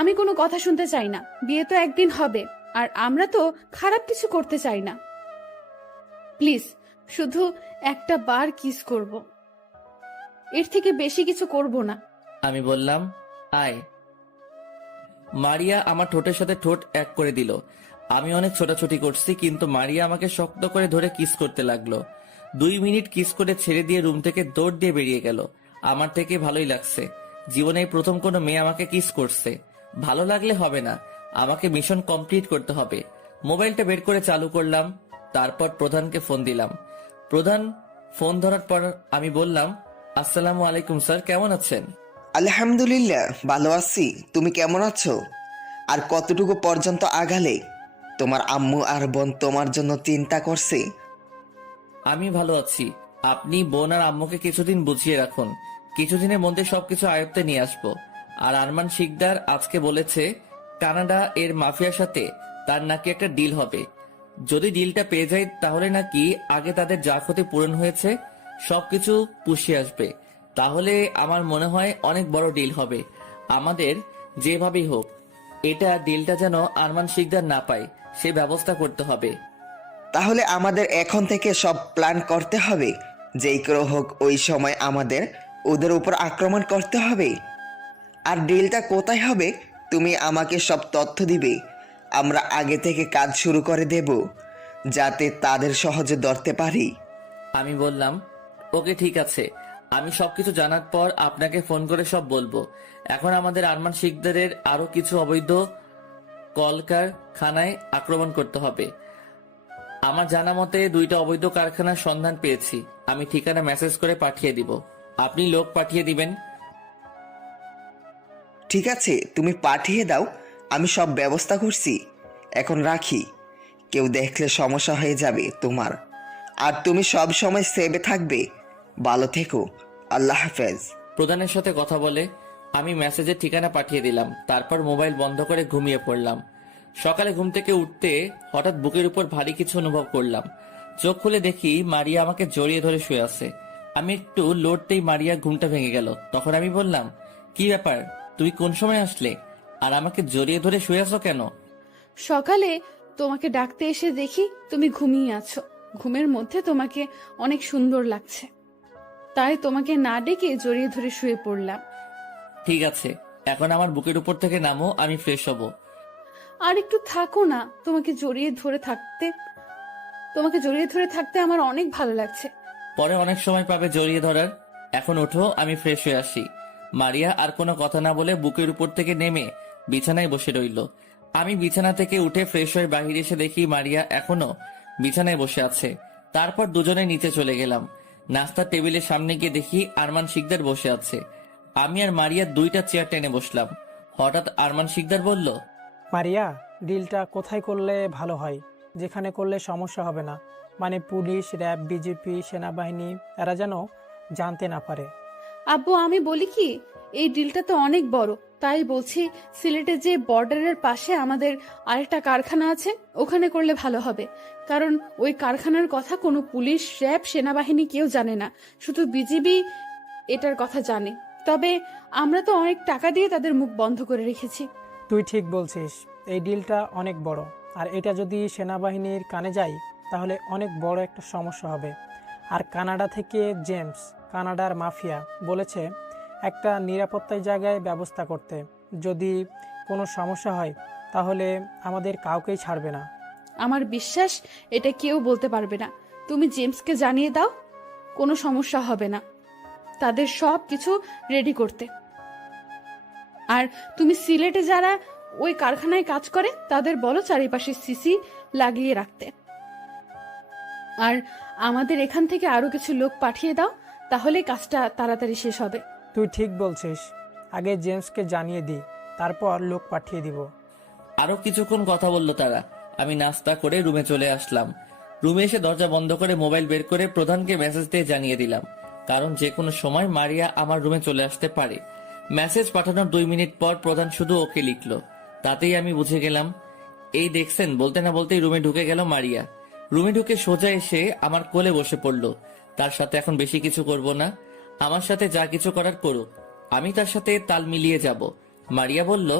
আমি কোনো কথা শুনতে চাই না, বিয়ে তো একদিন হবে, আর আমরা তো খারাপ কিছু করতে চাই না। প্লিজ শুধু একটা বার কিস করব, এর থেকে বেশি কিছু করব না। আমি বললাম, আয়। মারিয়া আমার ঠোঁটের সাথে ঠোঁট এক করে দিল। আমি অনেক ছোটাছুটি করছি, কিন্তু মারিয়া আমাকে শক্ত করে ধরে কিস করতে লাগলো। 2 মিনিট কিস করে ছেড়ে দিয়ে রুম থেকে দৌড় দিয়ে বেরিয়ে গেল। আমার থেকে ভালোই লাগছে, জীবনে এই প্রথম কোনো মেয়ে আমাকে কিস করছে। ভালো লাগলে হবে না, আমাকে মিশন কমপ্লিট করতে হবে। মোবাইলটা বের করে চালু করলাম, তারপর প্রধানকে ফোন দিলাম। প্রধান ফোন ধরার পর আমি বললাম, আসসালামু আলাইকুম স্যার, কেমন আছেন? আলহামদুলিল্লাহ, ভালো আছি। তুমি কেমন আছো? আর কতটুকু পর্যন্ত আগালে? তোমার আম্মু আর বোন তোমার জন্য চিন্তা করছে? আমি ভালো আছি। আপনি বোন আর আম্মুকে কিছুদিন বুঝিয়ে রাখুন, কিছুদিনের মধ্যে সবকিছু আয়ত্তে নিয়ে আসবো। আর আরমান শিকদার আজকে বলেছে কানাডা এর মাফিয়ার সাথে তার নাকি একটা ডিল হবে। যদি ডিলটা পেয়ে যায় তাহলে নাকি আগে তাদের যা ক্ষতি পূরণ হয়েছে সবকিছু পুষিয়ে আসবে। তাহলে আমার মনে হয় অনেক বড় ডিল হবে। আমাদের যেভাবেই হোক এটা ডিলটা যেন আরমান শিকদার না পায় সে ব্যবস্থা করতে হবে। তাহলে আমাদের এখন থেকে সব প্ল্যান করতে হবে। যেই করে হোক ওই সময় আমাদের ওদের উপর আক্রমণ করতে হবে। আর ডিলটা কোথায় হবে তুমি আমাকে সব তথ্য দিবে। আমরা আগে থেকে কাজ শুরু করে দেব, যাতে তাদের সহজে ধরতে পারি। আমি বললাম, ওকে ঠিক আছে, আমি সবকিছু জানার পর আপনাকে ফোন করে সব বলবো। এখন আমাদের আরমান শিকদারের আরো কিছু অবৈধ কলকারখানায় আক্রমণ করতে হবে। আমার জানা মতে 2টা অবৈধ কারখানার সন্ধান পেয়েছি, আমি ঠিকানা মেসেজ করে পাঠিয়ে দিব। আপনি লোক পাঠিয়ে দিবেন। ঠিক আছে, তুমি পাঠিয়ে দাও, আমি সব ব্যবস্থা করছি। এখন রাখি, কেউ দেখলে সমস্যা হয়ে যাবে তোমার। আর তুমি সব সময় সেভে থাকবে। ভালো থেকো, আল্লাহ হাফেজ। প্রধানের সাথে কথা বলে আমি মেসেজের ঠিকানা পাঠিয়ে দিলাম, তারপর মোবাইল বন্ধ করে ঘুমিয়ে পড়লাম। সকালে ঘুম থেকে উঠতে হঠাৎ বুকের উপর ভারী কিছু অনুভব করলাম। চোখ খুলে দেখি মারিয়া আমাকে জড়িয়ে ধরে শুয়ে আছে। আমি একটু লড়তেই মারিয়া ঘুমটা ভেঙে গেল। তখন আমি বললাম, কি ব্যাপার, তুমি কোন সময় আসলে আর আমাকে জড়িয়ে ধরে শুয়ে আছো কেন? সকালে তোমাকে ডাকতে এসে দেখি তুমি ঘুমিয়ে আছো, ঘুমের মধ্যে তোমাকে অনেক সুন্দর লাগছে, তাই তোমাকে না ডেকে জড়িয়ে ধরে শুয়ে পড়লাম। ঠিক আছে, এখন আমার বুকের উপর থেকে নামো, আমি ফ্রেশ হব। আর একটু থাকো না, তোমাকে জড়িয়ে ধরে থাকতে আমার অনেক ভালো লাগছে। পরে অনেক সময় পাবে জড়িয়ে ধরার। এখন ওঠো, আমি ফ্রেশ হয়ে আসি। মারিয়া আর কোনো কথা না বলে বুকের উপর থেকে নেমে বিছানায় বসে রইল। আমি বিছানা থেকে উঠে ফ্রেশ হয়ে বাহিরে এসে দেখি মারিয়া এখনো বিছানায় বসে আছে। তারপর দুজনে নিচে চলে গেলাম। নাস্তার টেবিলের সামনে গিয়ে দেখি আরমান শিকদার বসে আছে। আমি আর মারিয়া 2টা চেয়ার টেনে বসলাম। হঠাৎ আরমান শিকদার বলল, মারিয়া, ডিলটা কোথায় করলে ভালো হয়? যেখানে করলে সমস্যা হবে না, মানে পুলিশ, র্যাব, বিজেপি, সেনাবাহিনী এরা যেন জানতে না পারে। আব্বু, আমি বলি কি, এই ডিলটা তো অনেক বড়, তাই বলছি সিলেটে যে বর্ডারের পাশে আমাদের আরেকটা কারখানা আছে ওখানে করলে ভালো হবে। কারণ ওই কারখানার কথা কোনো পুলিশ, র্যাব, সেনাবাহিনী কেউ জানে না, শুধু বিজিবি এটার কথা জানে। তবে আমরা তো অনেক টাকা দিয়ে তাদের মুখ বন্ধ করে রেখেছি। তুই ঠিক বলছিস, এই ডিলটা অনেক বড়, আর এটা যদি সেনাবাহিনীর কানে যায় তাহলে অনেক বড় একটা সমস্যা হবে। আর কানাডা থেকে জেমস, কানাডার মাফিয়া, বলেছে একটা নিরাপত্তার জায়গায় ব্যবস্থা করতে। যদি কোনো সমস্যা হয় তাহলে আমাদের কাউকেই ছাড়বে না। আমার বিশ্বাস এটা কেউ বলতে পারবে না। তুমি জেমসকে জানিয়ে দাও, কোনো সমস্যা হবে না তাদের সব কিছু রেডি করতে। আর তুমি সিলেটে যারা ওই কারখানায় কাজ করে তাদের বলো চারিপাশে সিসি লাগিয়ে রাখতে। আর আমাদের এখান থেকে আরো কিছু লোক পাঠিয়ে দাও, তাহলে কাজটা তাড়াতাড়ি শেষ হবে। তুই ঠিক বলছিস, আগে জেমসকে জানিয়ে দি, তারপর লোক পাঠিয়ে দিব। আরো কিছুক্ষণ কথা বলল তারা। আমি নাস্তা করে রুমে চলে আসলাম। রুমে এসে দরজা বন্ধ করে মোবাইল বের করে প্রধানকে মেসেজ দিয়ে জানিয়ে দিলাম, কারণ যে কোনো সময় মারিয়া আমার রুমে চলে আসতে পারে। মেসেজ পাঠানোর 2 মিনিট পর প্রধান শুধু ওকে লিখলো, তাতেই আমি বুঝে গেলাম। এই দেখছেন, বলতে না বলতেই রুমে ঢুকে গেল মারিয়া। রুমে ঢুকে সোজা এসে আমার কোলে বসে পড়লো। তার সাথে এখন বেশি কিছু করব না, আমার সাথে যা কিছু করার করুক, আমি তার সাথে তাল মিলিয়ে যাব। মারিয়া বলল,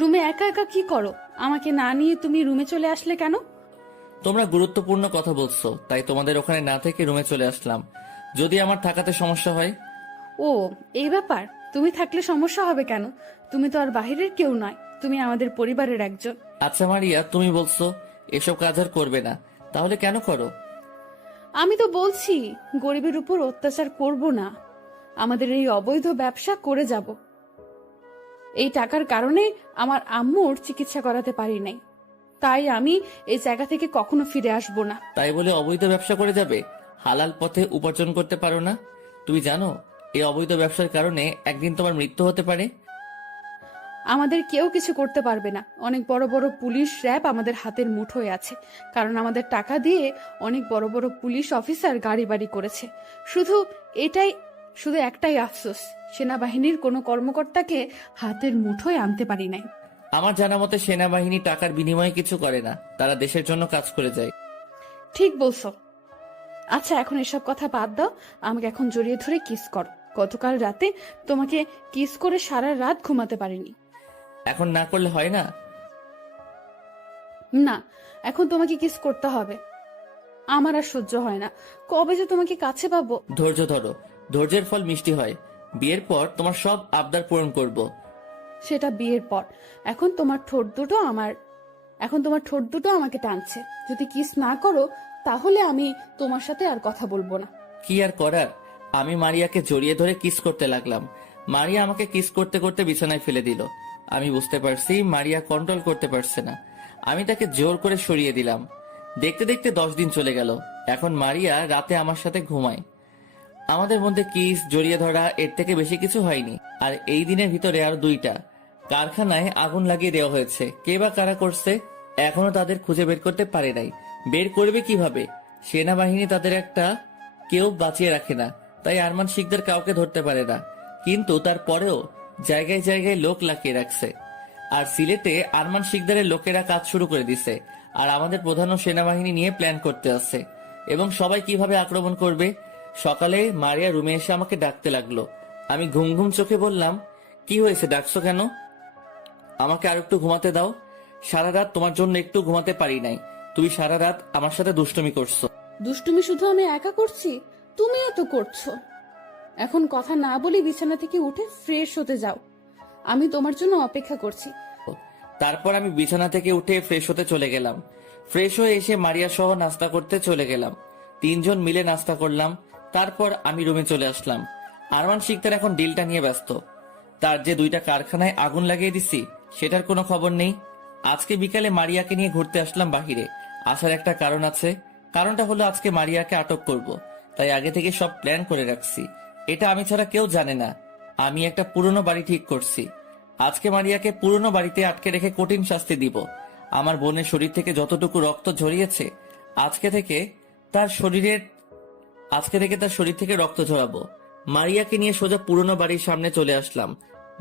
রুমে একা একা কি করো? আমাকে না নিয়ে তুমি রুমে চলে আসলে কেন? তোমরা গুরুত্বপূর্ণ কথা বলছো, তাই তোমাদের ওখানে না থেকে রুমে চলে আসলাম, যদি আমার থাকাতে সমস্যা হয়। ও, এই ব্যাপার। তুমি থাকলে সমস্যা হবে কেন? তুমি তো আর বাহিরের কেউ নয়, তুমি আমাদের পরিবারের একজন। আচ্ছা মারিয়া, তুমি বলছো এসব কাজ আর করবে না, তাহলে কেন করো? আমি তো বলছি গরিবের উপর অত্যাচার করব না, আমাদের এই অবৈধ ব্যবসা করে যাব। এই টাকার কারণে আমার আম্মুর চিকিৎসা করাতে পারি নাই, তাই আমি এই জায়গা থেকে কখনো ফিরে আসব না। তাই বলে অবৈধ ব্যবসা করে যাবে? হালাল পথে উপার্জন করতে পারো না? তুমি জানো এই অবৈধ ব্যবসার কারণে একদিন তোমার মৃত্যু হতে পারে। আমাদের কেউ কিছু করতে পারবে না। অনেক বড় বড় পুলিশ র্যাব আমাদের হাতের মুঠোয় আছে, কারণ আমাদের টাকা দিয়ে অনেক বড় বড় পুলিশ অফিসার গাড়ি বাড়ি করেছে। শুধু একটাই আফসোস, সেনাবাহিনীর কোনো কর্মকর্তাকে হাতের মুঠোয় আনতে পারি নাই। আমার জানা মতে সেনাবাহিনী টাকার বিনিময়ে কিছু করে না, তারা দেশের জন্য কাজ করে যায়। ঠিক বলছো। আচ্ছা, এখন এসব কথা বাদ দাও, আমাকে এখন জড়িয়ে ধরে কিস করো। গতকাল রাতে তোমাকে কিস করে সারা রাত ঘুমাতে পারিনি। এখন না করলে হয় না? না, এখন তোমাকে কিস করতে হবে। আমার আর সহ্য হয় না, কবে যে তোমাকে কাছে পাবো। ধৈর্য ধরো, ধৈর্যের ফল মিষ্টি হয়। বিয়ের পর তোমার সব আবদার পূরণ করব। সেটা বিয়ের পর। এখন তোমার ঠোঁট দুটো আমাকে টানছে। যদি কিস না করো তাহলে আমি তোমার সাথে আর কথা বলবো না। কি আর করার, আমি মারিয়াকে জড়িয়ে ধরে কিস করতে লাগলাম। মারিয়া আমাকে কিস করতে করতে বিছানায় ফেলে দিল। আমি বুঝতে পারছি মারিয়া কন্ট্রোল করতে পারছে না। আমি তাকে জোর করে সরিয়ে দিলাম। দেখতে দেখতে 10 দিন চলে গেল। এখন মারিয়া রাতে আমার সাথে ঘুমায়। আমাদের মধ্যে কিস, জড়িয়ে ধরা, এর থেকে বেশি কিছু হয়নি। আর এই দিনের ভিতরে আর 2টা কারখানায় আগুন লাগিয়ে দেওয়া হয়েছে। কে বা কারা করছে এখনো তাদের খুঁজে বের করতে পারে নাই। বের করবে কিভাবে? সেনাবাহিনী তাদের একটা কেউ বাঁচিয়ে রাখে না, তাই আরমান শিকদার কাউকে ধরতে পারে না। কিন্তু তারপরেও জায়গায় জায়গায় লোক লাগিয়ে রাখছে। আর সিলেটে আরমান শিকদারের লোকেরা কাজ শুরু করে দিছে। আর আমাদের প্রধান সেনাবাহিনী নিয়ে প্ল্যান করতে আসছে, এবং সবাই কিভাবে আক্রমণ করবে। সকালে মারিয়া রুমে এসে আমাকে ডাকতে লাগলো। আমি ঘুম ঘুম চোখে বললাম, কি হয়েছে, ডাকছো কেন? আমাকে আর একটু ঘুমাতে দাও। সারা রাত তোমার জন্য একটু ঘুমাতে পারি নাই। তুমি সারা রাত আমার সাথে দুষ্টুমি করছো। দুষ্টুমি শুধু আমি একা করছি? তুমিও তো করছো। এখন কথা না বলে বিছানা থেকে উঠে ফ্রেশ হতে যাও, আমি তোমার জন্য অপেক্ষা করছি। তারপর আমি বিছানা থেকে উঠে ফ্রেশ হতে চলে গেলাম। ফ্রেশ হয়ে এসে মারিয়া সহ নাস্তা করতে চলে গেলাম। 3 জন মিলে নাস্তা করলাম। তারপর আমি রুমে চলে আসলাম। আরমান শিকদার এখন ডিলটা নিয়ে ব্যস্ত। তার যে 2টা কারখানায় আগুন লাগিয়ে দিছি সেটার কোনো খবর নেই। আজকে বিকালে মারিয়াকে নিয়ে ঘুরতে আসলাম বাহিরে। আসার একটা কারণ আছে। কারণটা হলো আজকে মারিয়াকে আটক করব, তাই আগে থেকে সব প্ল্যান করে রাখছি। এটা আমি ছাড়া কেউ জানে না। আমি একটা পুরনো বাড়ি ঠিক করছি। আজকে মারিয়াকে পুরনো বাড়িতে আটকে রেখে কঠিন শাস্তি দিব। আমার বোনের শরীর থেকে যতটুকু রক্ত ঝরিয়েছে আজকে থেকে তার শরীর থেকে রক্ত ঝরাবো। মারিয়াকে নিয়ে সোজা পুরনো বাড়ির সামনে চলে আসলাম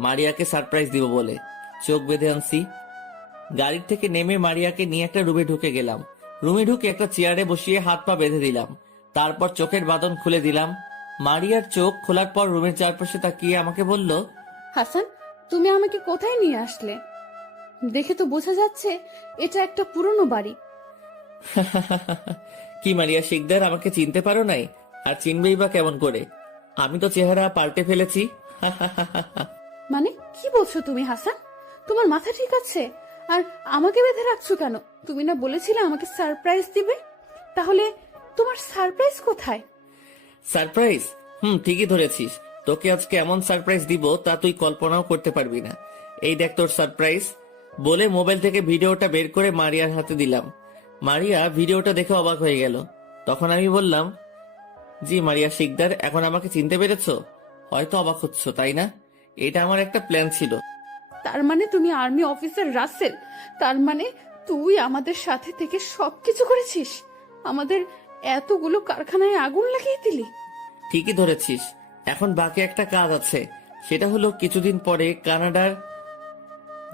মারিয়াকে সারপ্রাইজ দিব বলে। চোখ বেঁধে আনছি। গাড়ির থেকে নেমে মারিয়াকে নিয়ে একটা রুমে ঢুকে গেলাম। রুমে ঢুকে একটা চেয়ারে বসিয়ে হাত পা বেঁধে দিলাম। তারপর চোখের বাঁধন খুলে দিলাম। মারিয়ার চোখ খোলার পর রুমের চারপাশে তাকিয়ে আমাকে বলল, হাসান, তুমি আমাকে কোথায় নিয়ে আসলে? দেখে তো বোঝা যাচ্ছে এটা একটা পুরনো বাড়ি। কি মারিয়া শিকদার, আমাকে চিনতে পারো নাই? আর চিনবেই বা কেমন করে? আমি তো চেহারা পাল্টে ফেলেছি। মানে কি বলছো তুমি হাসান? তোমার মাথা ঠিক আছে? আর আমাকে বেঁধে রাখছো কেন? তুমি না বলেছিলে আমাকে সারপ্রাইজ দিবে? তাহলে তোমার সারপ্রাইজ কোথায়? সারপ্রাইজ? ঠিকই ধরেছিস। তোকে আজকে এমন সারপ্রাইজ দিব তা তুই কল্পনাও করতে পারবি না। এই দেখ তোর সারপ্রাইজ। বলে মোবাইল থেকে ভিডিওটা বের করে মারিয়ার হাতে দিলাম। মারিয়া ভিডিওটা দেখে অবাক হয়ে গেল। তখন আমি বললাম, জি মারিয়া শিকদার, এখন আমাকে চিনতে পেরেছো? হয়তো অবাক হচ্ছ, তাই না? এটা আমার একটা প্ল্যান ছিল। তার মানে তুমি আর্মি অফিসার রাসেল? তার মানে তুই আমাদের সাথে থেকে সবকিছু করেছিস? আমাদের এতগুলো কারখানায় আগুন লাগিয়ে দিলি? ঠিকই ধরেছিস। এখন বাকি একটা কাজ আছে, সেটা হলো কিছুদিন পরে কানাডার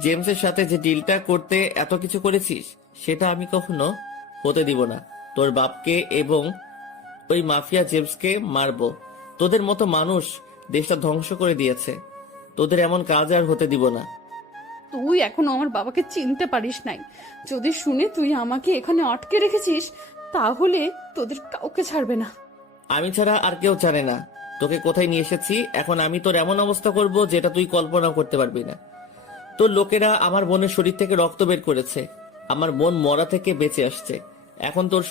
জেমসের সাথে যে ডিলটা করতে এত কিছু করেছিস, সেটা আমি কখনো হতে দিব না। তোর বাপকে এবং ওই মাফিয়া জেমসকে মারবো। তোদের মতো মানুষ দেশটা ধ্বংস করে দিয়েছে। তোদের এমন কাজ আর হতে দিব না। তুই এখনো আমার বাবাকে চিনতে পারিস নাই। যদি শুনে তুই আমাকে এখানে আটকে রেখেছিস, তাহলে তোদের কাউকে ছাড়বে না। আমি ছাড়া আর কেউ জানে না তোকে কোথায় নিয়ে এসেছি। এখন আমি তোর এমন অবস্থা করব যেটা তুই কল্পনা করতে পারবি না। তোর লোকেরা আমার বোনের শরীর থেকে রক্ত বের করেছে। আমার বোন মরা থেকে বেঁচে আসছে। এখন তোর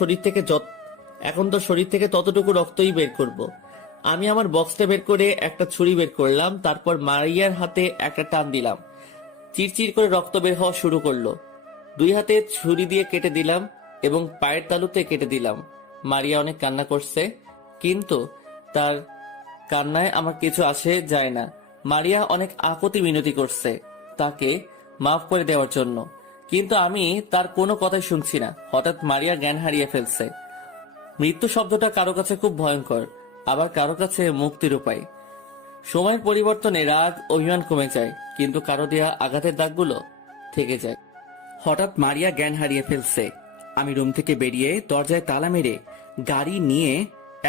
শরীর থেকে ততটুকু রক্তই বের করব। আমি আমার বক্সটা বের করে একটা ছুরি বের করলাম, তারপর মারিয়ার হাতে একটা টান দিলাম। চিরচির করে রক্ত বের হওয়া শুরু করলো। দুই হাতে ছুরি দিয়ে কেটে দিলাম এবং পায়ের তালুতে কেটে দিলাম। মারিয়া অনেক কান্না করছে, কিন্তু তার কান্নায় আমার কিছু আসে যায় না। মারিয়া অনেক আকুতি মিনতি করছে তাকে মাফ করে দেওয়ার জন্য, কিন্তু আমি তার কোনো কথাই শুনছি না। হঠাৎ মারিয়া জ্ঞান হারিয়ে ফেলছে। মৃত্যু শব্দটা কারো কাছে খুব ভয়ঙ্কর, আবার কারো কাছে মুক্তির উপায়। সময়ের পরিবর্তনে রাগ অভিমান কমে যায়, কিন্তু কারো দেয়া আঘাতের দাগগুলো থেকে যায়। হঠাৎ মারিয়া জ্ঞান হারিয়ে ফেলছে। আমি রুম থেকে বেরিয়ে দরজায় তালা মেরে গাড়ি নিয়ে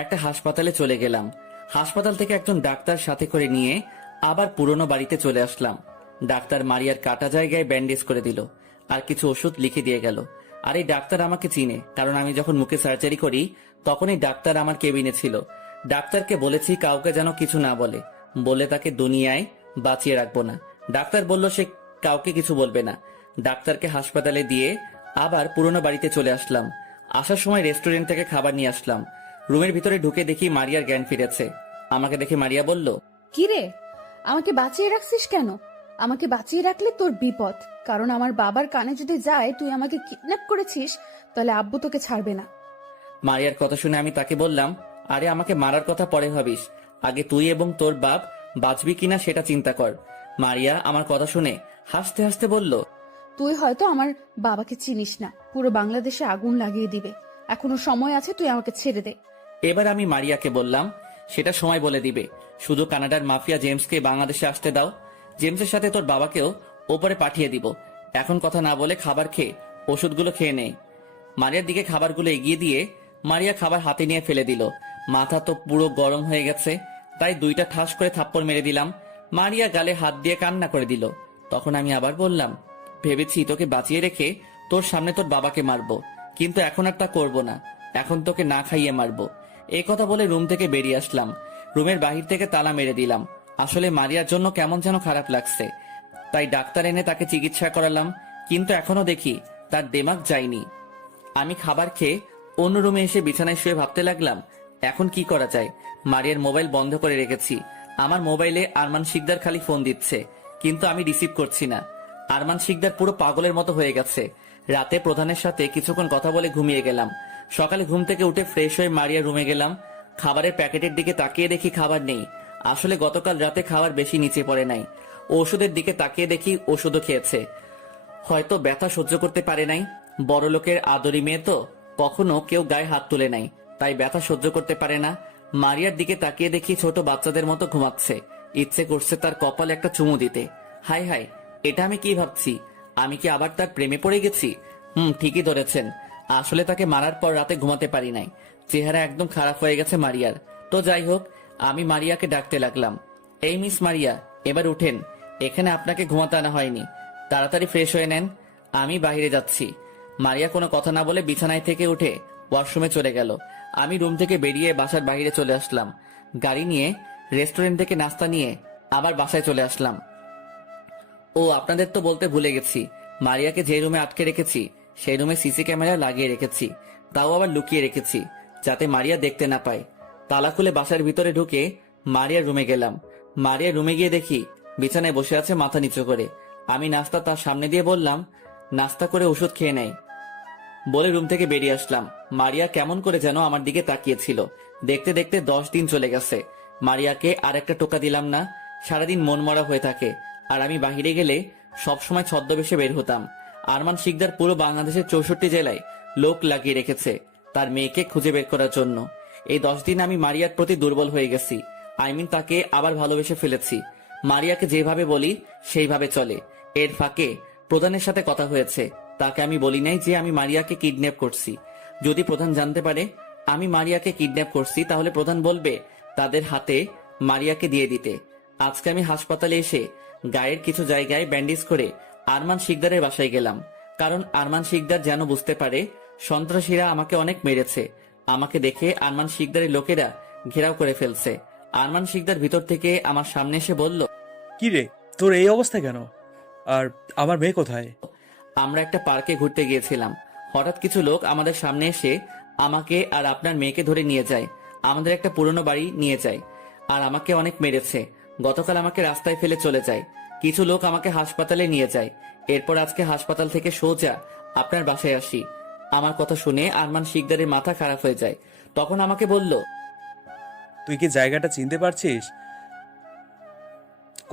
একটা হাসপাতালে চলে গেলাম। হাসপাতাল থেকে একজন ডাক্তার সাথে করে নিয়ে আবার পুরনো বাড়িতে চলে আসলাম। ডাক্তার মারিয়ার কাটা জায়গায় ব্যান্ডেজ করে দিল আর কিছু ওষুধ লিখে দিয়ে গেল। আর এই ডাক্তার আমাকে চিনে, কারণ আমি যখন মুখে সার্জারি করি তখন এই ডাক্তার আমার কেবিনে ছিল। ডাক্তারকে বলেছি কাউকে যেন কিছু না বলে, বলে তাকে দুনিয়ায় বাঁচিয়ে রাখবো না। ডাক্তার বলল সে কাউকে কিছু বলবে না। ডাক্তারকে হাসপাতালে দিয়ে আবার পুরনো বাড়িতে চলে আসলাম। আসার সময় রেস্টুরেন্ট থেকে খাবার নিয়ে আসলাম। রুমের ভিতরে ঢুকে দেখি মারিয়ার জ্ঞান ফিরেছে। আমাকে দেখে মারিয়া বলল, কি রে, আমাকে বাঁচিয়ে রাখছিস কেন? আমাকে বাঁচিয়ে রাখলে তোর বিপদ, কারণ আমার বাবার কানে যদি যায় তুই আমাকে কিডন্যাপ করেছিস, তাহলে আব্বু তোকে ছাড়বে না। মারিয়ার কথা শুনে আমি তাকে বললাম, আরে আমাকে মারার কথা পরে ভাবিস, আগে তুই এবং তোর বাপ বাঁচবি কিনা সেটা চিন্তা কর। মারিয়া আমার কথা শুনে হাসতে হাসতে বলল, তুই হয়তো আমার বাবাকে চিনিস না, পুরো বাংলাদেশে আগুন লাগিয়ে দিবে। এখনো সময় আছে, তুই আমাকে ছেড়ে দে। এবার আমি মারিয়াকে বললাম, সেটা সময় বলে দিবে। শুধু কানাডার মাফিয়া জেমসকে বাংলাদেশে আসতে দাও। জেমসের সাথে তোর বাবাকেও ওপরে পাঠিয়ে দিব। এখন কথা না বলে খাবার খেয়ে ওষুধগুলো খেয়ে নেই। মারিয়ার দিকে খাবারগুলো এগিয়ে দিয়ে মারিয়া খাবার হাতে নিয়ে ফেলে দিল। মাথা তো পুরো গরম হয়ে গেছে, তাই দুইটা ঠাস করে থাপ্পড় মেরে দিলাম। মারিয়া গালে হাত দিয়ে কান্না করে দিল। তখন আমি আবার বললাম, ভেবেছি তোকে বাঁচিয়ে রেখে তোর সামনে তোর বাবাকে মারবো, কিন্তু এখন আর তা করবো না। এখন তোকে না খাইয়ে মারবো। এই কথা বলে রুম থেকে বেরিয়ে আসলাম। রুমের বাহির থেকে তালা মেরে দিলাম। আসলে মারিয়ার জন্য কেমন যেন খারাপ লাগছে, তাই ডাক্তার এনে তাকে চিকিৎসা করালাম, কিন্তু এখনো দেখি তার দেমাগ যায়নি। আমি খাবার খেয়ে অন্য রুমে এসে বিছানায় শুয়ে ভাবতে লাগলাম, এখন কি করা যায়। মারিয়ার মোবাইল বন্ধ করে রেখেছি। আমার মোবাইলে আরমান শিকদার খালি ফোন দিচ্ছে, কিন্তু আমি রিসিভ করছি না। আরমান শিকদার পুরো পাগলের মতো হয়ে গেছে। রাতে প্রধানের সাথে কিছুক্ষণ কথা বলে ঘুমিয়ে গেলাম। সকালে ঘুম থেকে উঠে ফ্রেশ হয়ে মারিয়ার রুমে গেলাম। খাবারের প্যাকেটের দিকে তাকিয়ে দেখি খাবার নেই। আসলে গতকাল রাতে খাবার বেশি নিচে পড়ে নাই। ওষুধের দিকে তাকিয়ে দেখি ওষুধও খেয়েছে। হয়তো ব্যথা সহ্য করতে পারে নাই। বড় লোকের আদরি মেয়ে তো, কখনো কেউ গায়ে হাত তুলে নাই, তাই ব্যথা সহ্য করতে পারে না। মারিয়ার দিকে তাকিয়ে দেখি ছোট বাচ্চাদের মতো ঘুমাচ্ছে। ইচ্ছে করছে তার কপালে একটা চুমু দিতে। হাই হাই, এটা আমি কি ভাবছি? আমি কি আবার তার প্রেমে পড়ে গেছি? ঠিকই ধরেছেন। আসলে তাকে মারার পর রাতে ঘুমাতে পারি নাই। চেহারা একদম খারাপ হয়ে গেছে মারিয়ার। তো যাই হোক, আমি মারিয়াকে ডাকতে লাগলাম, এই মিস মারিয়া, এবার উঠেন। এখানে আপনাকে ঘুমাতে আনা হয়নি, তাড়াতাড়ি ফ্রেশ হয়ে নেন, আমি বাইরে যাচ্ছি। মারিয়া কোনো কথা না বলে বিছানায় থেকে উঠে ওয়াশরুমে চলে গেল। আমি রুম থেকে বেরিয়ে বাসার বাইরে চলে আসলাম। গাড়ি নিয়ে রেস্টুরেন্ট থেকে নাস্তা নিয়ে আবার বাসায় চলে আসলাম। ও আপনাদের তো বলতে ভুলে গেছি, মারিয়াকে যে রুমে আটকে রেখেছি সেই রুমে সিসি ক্যামেরা লাগিয়ে রেখেছি, তাও আবার লুকিয়ে রেখেছি যাতে মারিয়া দেখতে না পায়। তালা খুলে বাসার ভিতরে ঢুকে মারিয়ার রুমে গেলাম। মারিয়ার রুমে গিয়ে দেখি বিছানায় বসে আছে মাথা নিচু করে, আমি নাস্তা তার সামনে দিয়ে বললাম, নাস্তা করে ওষুধ খেয়ে নেই বলে রুম থেকে বেরিয়ে আসলাম। মারিয়া কেমন করে যেন আমার দিকে তাকিয়েছিল। দেখতে দেখতে 10 দিন চলে গেছে। মারিয়াকে আর একটা টোকা দিলাম না। সারাদিন মনমরা হয়ে থাকে, আর আমি বাহিরে গেলে সবসময় ছদ্মবেশে বের হতাম। আরমান শিকদার পুরো বাংলাদেশের 64 জেলায় লোক লাগিয়ে রেখেছে তার মেয়েকে খুঁজে বের করার জন্য। এই 10 দিন আমি মারিয়ার প্রতি দুর্বল হয়ে গেছি। তাকে আবার ভালোবেসে ফেলেছি। মারিয়াকে যেভাবে বলি সেইভাবে চলে। এর ফাঁকে প্রধানের সাথে কথা হয়েছে। তাকে আমি বলি নাই যে আমি মারিয়াকে কিডন্যাপ করছি। যদি প্রধান জানতে পারে আমি মারিয়াকে কিডন্যাপ করছি, তাহলে প্রধান বলবে তাদের হাতে মারিয়াকে দিয়ে দিতে। আজকে আমি হাসপাতালে এসে গায়ের কিছু জায়গায় ব্যান্ডেজ করে আরমান শিকদারের বাসায় গেলাম, কারণ আরমান শিকদার যেন বুঝতে পারে সন্ত্রাসীরা আমাকে অনেক মেরেছে। আমাকে দেখে আরমান শিকদারের লোকেরা ঘেরাও করে ফেলছে। আরমান শিকদার ভিতর থেকে আমার সামনে এসে বলল, কি রে, তোর এই অবস্থা কেন? আর আমার মেয়ে কোথায়? আমরা একটা পার্কে ঘুরতে গিয়েছিলাম। হঠাৎ কিছু লোক আমাদের সামনে এসে আমাকে আর আপনার মেয়েকে ধরে নিয়ে যায়। আমাদের একটা পুরনো বাড়ি নিয়ে যায়, আর আমাকে অনেক মেরেছে। গতকাল আমাকে রাস্তায় ফেলে চলে যায়। কিছু লোক আমাকে হাসপাতালে নিয়ে যায়। এরপর আজকে হাসপাতাল থেকে সোজা আপনার বাসায় আসি। আমার কথা শুনে আরমান শিকদারের মাথা খারাপ হয়ে যায়। তখন আমাকে বলল, তুই কি জায়গাটা চিনতে পারছিস?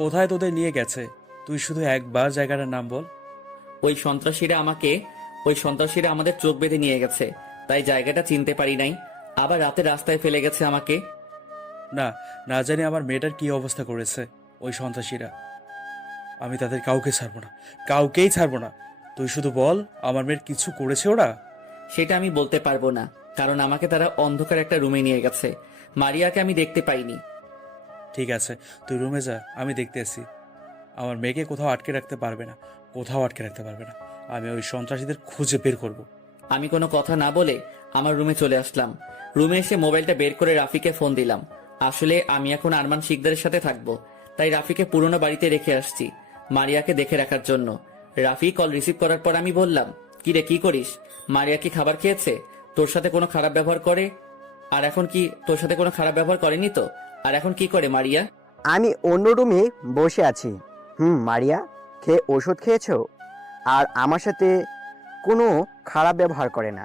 কোথায় তোদের নিয়ে গেছে? তুই শুধু একবার জায়গাটার নাম বল। ওই সন্ত্রাসীরা আমাদের চোখ বেঁধে নিয়ে গেছে, তাই জায়গাটা চিনতে পারি নাই। আবার রাতে রাস্তায় ফেলে গেছে আমাকে। না, না জানি আমার মেয়েটার কি অবস্থা করেছে ওই সন্ত্রাসীরা। আমি তাদের কাউকে ছাড়বো না, কাউকেই ছাড়বো না। তুই শুধু বল, আমার মেয়ের কিছু করেছে ওরা? সেটা আমি বলতে পারবো না, কারণ আমাকে তারা অন্ধকার একটা রুমে নিয়ে গেছে। মারিয়াকে আমি দেখতে পাইনি। ঠিক আছে, তুই রুমে যা, আমি দেখতে আসি। আমার মেয়েকে কোথাও আটকে রাখতে পারবে না, কোথাও আটকে রাখতে পারবে না। আমি ওই সন্ত্রাসীদের খুঁজে বের করব। আমি কোনো কথা না বলে আমার রুমে চলে আসলাম। রুমে এসে মোবাইলটা বের করে রাফিকে ফোন দিলাম। আসলে আমি এখন আরমান শিকদারের সাথে থাকবো, তাই রাফিকে পুরনো বাড়িতে রেখে আসছি মারিয়াকে দেখে রাখার জন্য। রাফি কল রিসিভ করার পর আমি বললাম, কি রে, কি করিস? মারিয়া কি খাবার খেয়েছে? তোর সাথে কোনো খারাপ ব্যবহার করে? আর এখন কি তোর সাথে কোনো খারাপ ব্যবহার করেনি তো? আর এখন কি করে মারিয়া? আমি অন্য রুমে বসে আছি। মারিয়া, খেয়ে ওষুধ খেয়েছো? আর আমার সাথে কোনো খারাপ ব্যবহার করে না।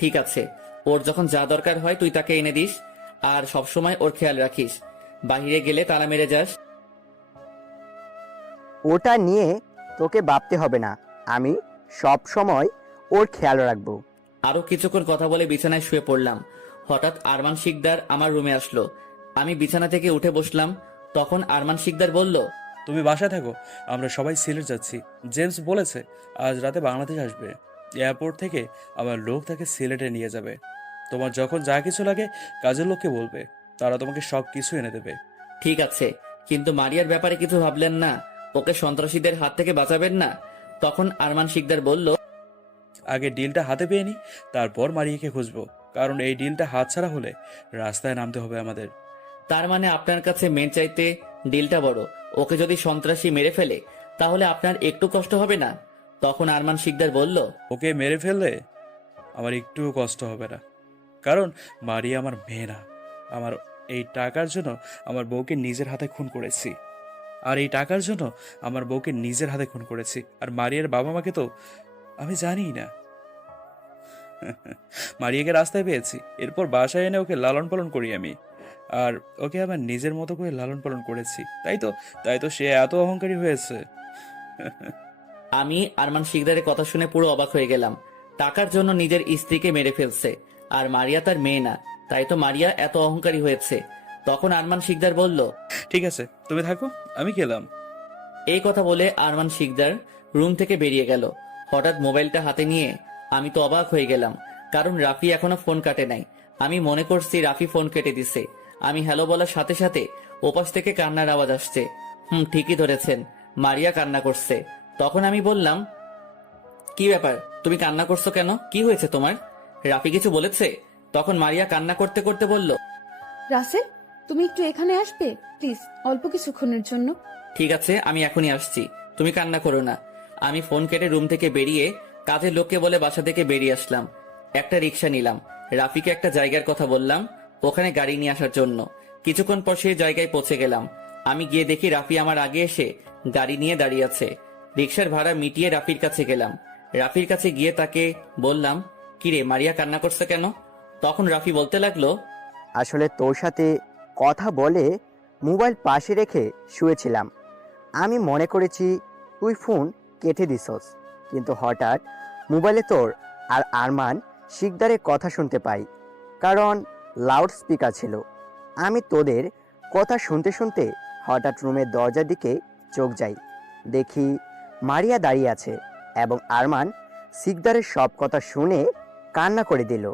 ঠিক আছে, ওর যখন যা দরকার হয় তুই তাকে এনে দিস, আর সবসময় ওর খেয়াল রাখিস। বাহিরে গেলে তালা মেরে যাস। ওটা নিয়ে তোকে ভাবতে হবে না, আমি সব সময় ওর খেয়াল রাখবো। আরো কিছুক্ষণ কথা বলে বিছানায় শুয়ে পড়লাম। হঠাৎ আরমান শিকদার আমার রুমে আসলো। আমি বিছানা থেকে উঠে বসলাম। তখন আরমান শিকদার বলল, তুমি বাসায় থাকো, আমরা সবাই সিলেট যাচ্ছি। জেমস বলেছে আজ রাতে বাংলাদেশ আসবে। এয়ারপোর্ট থেকে আমার লোক তাকে সিলেটে নিয়ে যাবে। তোমার যখন যা কিছু লাগে কাজের লোককে বলবে, তারা তোমাকে সব কিছু এনে দেবে। ঠিক আছে, কিন্তু মারিয়ার ব্যাপারে কিছু ভাবলেন না? ওকে সন্ত্রাসীদের হাত থেকে বাঁচাবেন না? তখন আরমান শিকদার বলল, আগে ডিলটা হাতে পেয়ে নি, তারপর মারিয়াকে খুঁজবো। কারণ এই ডিলটা হাতছাড়া হলে রাস্তায় নামতে হবে আমাদের। তার মানে আপনার কাছে মেন চাইতে ডিলটা বড়। ওকে যদি সন্ত্রাসী মেরে ফেলে তাহলে আপনার একটু কষ্ট হবে না? তখন আরমান শিকদার বলল, ওকে মেরে ফেললে আমার একটুও কষ্ট হবে না, কারণ মারিয়া আমার মেয়ে না। আমার এই টাকার জন্য আমার বউকে নিজের হাতে খুন করেছি। আর মারিয়ার বাবা মাকে তো আমি জানি না। মারিয়াকে রাস্তায় পেয়েছি, এরপর বাসায় এনে ওকে লালন পালন করি আমি। আর ওকে আমার নিজের মতো করে লালন পালন করেছি, তাই তো সে এত অহংকারী হয়েছে। আমি আরমান শিকদারের কথা শুনে পুরো অবাক হয়ে গেলাম। টাকার জন্য নিজের স্ত্রীকে মেরে ফেলছে, আর মারিয়া তার মেয়ে না, তাই তো মারিয়া এত অহংকারী হয়েছে। তখন আরমান শিকদার বলল, ঠিক আছে, তুমি থাকো, আমি গেলাম। এই কথা বলে আরমান শিকদার রুম থেকে বেরিয়ে গেল। হঠাৎ মোবাইলটা হাতে নিয়ে আমি তো অবাক হয়ে গেলাম, কারণ রাফি এখনো ফোন কাটে নাই। আমি মনে করছি রাফি ফোন কেটে দিছে। আমি হ্যালো বলার সাথে সাথে ওপাশ থেকে কান্নার আওয়াজ আসছে। ঠিকই ধরেছেন, মারিয়া কান্না করছে। তখন আমি বললাম, কি ব্যাপার, তুমি কান্না করছো কেন? কি হয়েছে তোমার? রাফি কিছু বলেছে? তখন মারিয়া কান্না করতে করতে বলল, রাসেল, তুমি একটু এখানে আসবে প্লিজ, অল্প কিছুক্ষণের জন্য। ঠিক আছে, আমি এখনই আসছি, তুমি কান্না করো না। আমি ফোন কেটে রুম থেকে বেরিয়ে কাজের লোককে বলে বাসা থেকে বেরিয়ে আসলাম। একটা রিক্সা নিলাম। রাফিকে একটা জায়গার কথা বললাম ওখানে গাড়ি নিয়ে আসার জন্য। কিছুক্ষণ পর সেই জায়গায় পৌঁছে গেলাম। আমি গিয়ে দেখি রাফি আমার আগে এসে গাড়ি নিয়ে দাঁড়িয়ে আছে। রিক্সার ভাড়া মিটিয়ে রাফির কাছে গেলাম। রাফির কাছে গিয়ে তাকে বললাম, কিরে মারিয়া কান্না করছে কেন? তখন রাফি বলতে লাগলো, আসলে তোর সাথে কথা বলে মোবাইল পাশে রেখে শুয়েছিলাম। আমি মনে করেছি তুই ফোন কেটে দিছস, কিন্তু হঠাৎ মোবাইলে তোর আর আরমান শিকদারের কথা শুনতে পাই, কারণ লাউড স্পিকার ছিল। আমি তোদের কথা শুনতে শুনতে হঠাৎ রুমের দরজার দিকে চোখ যাই, দেখি মারিয়া দাঁড়িয়ে আছে এবং আরমান শিকদারের সব কথা শুনে কান্না করে দিল।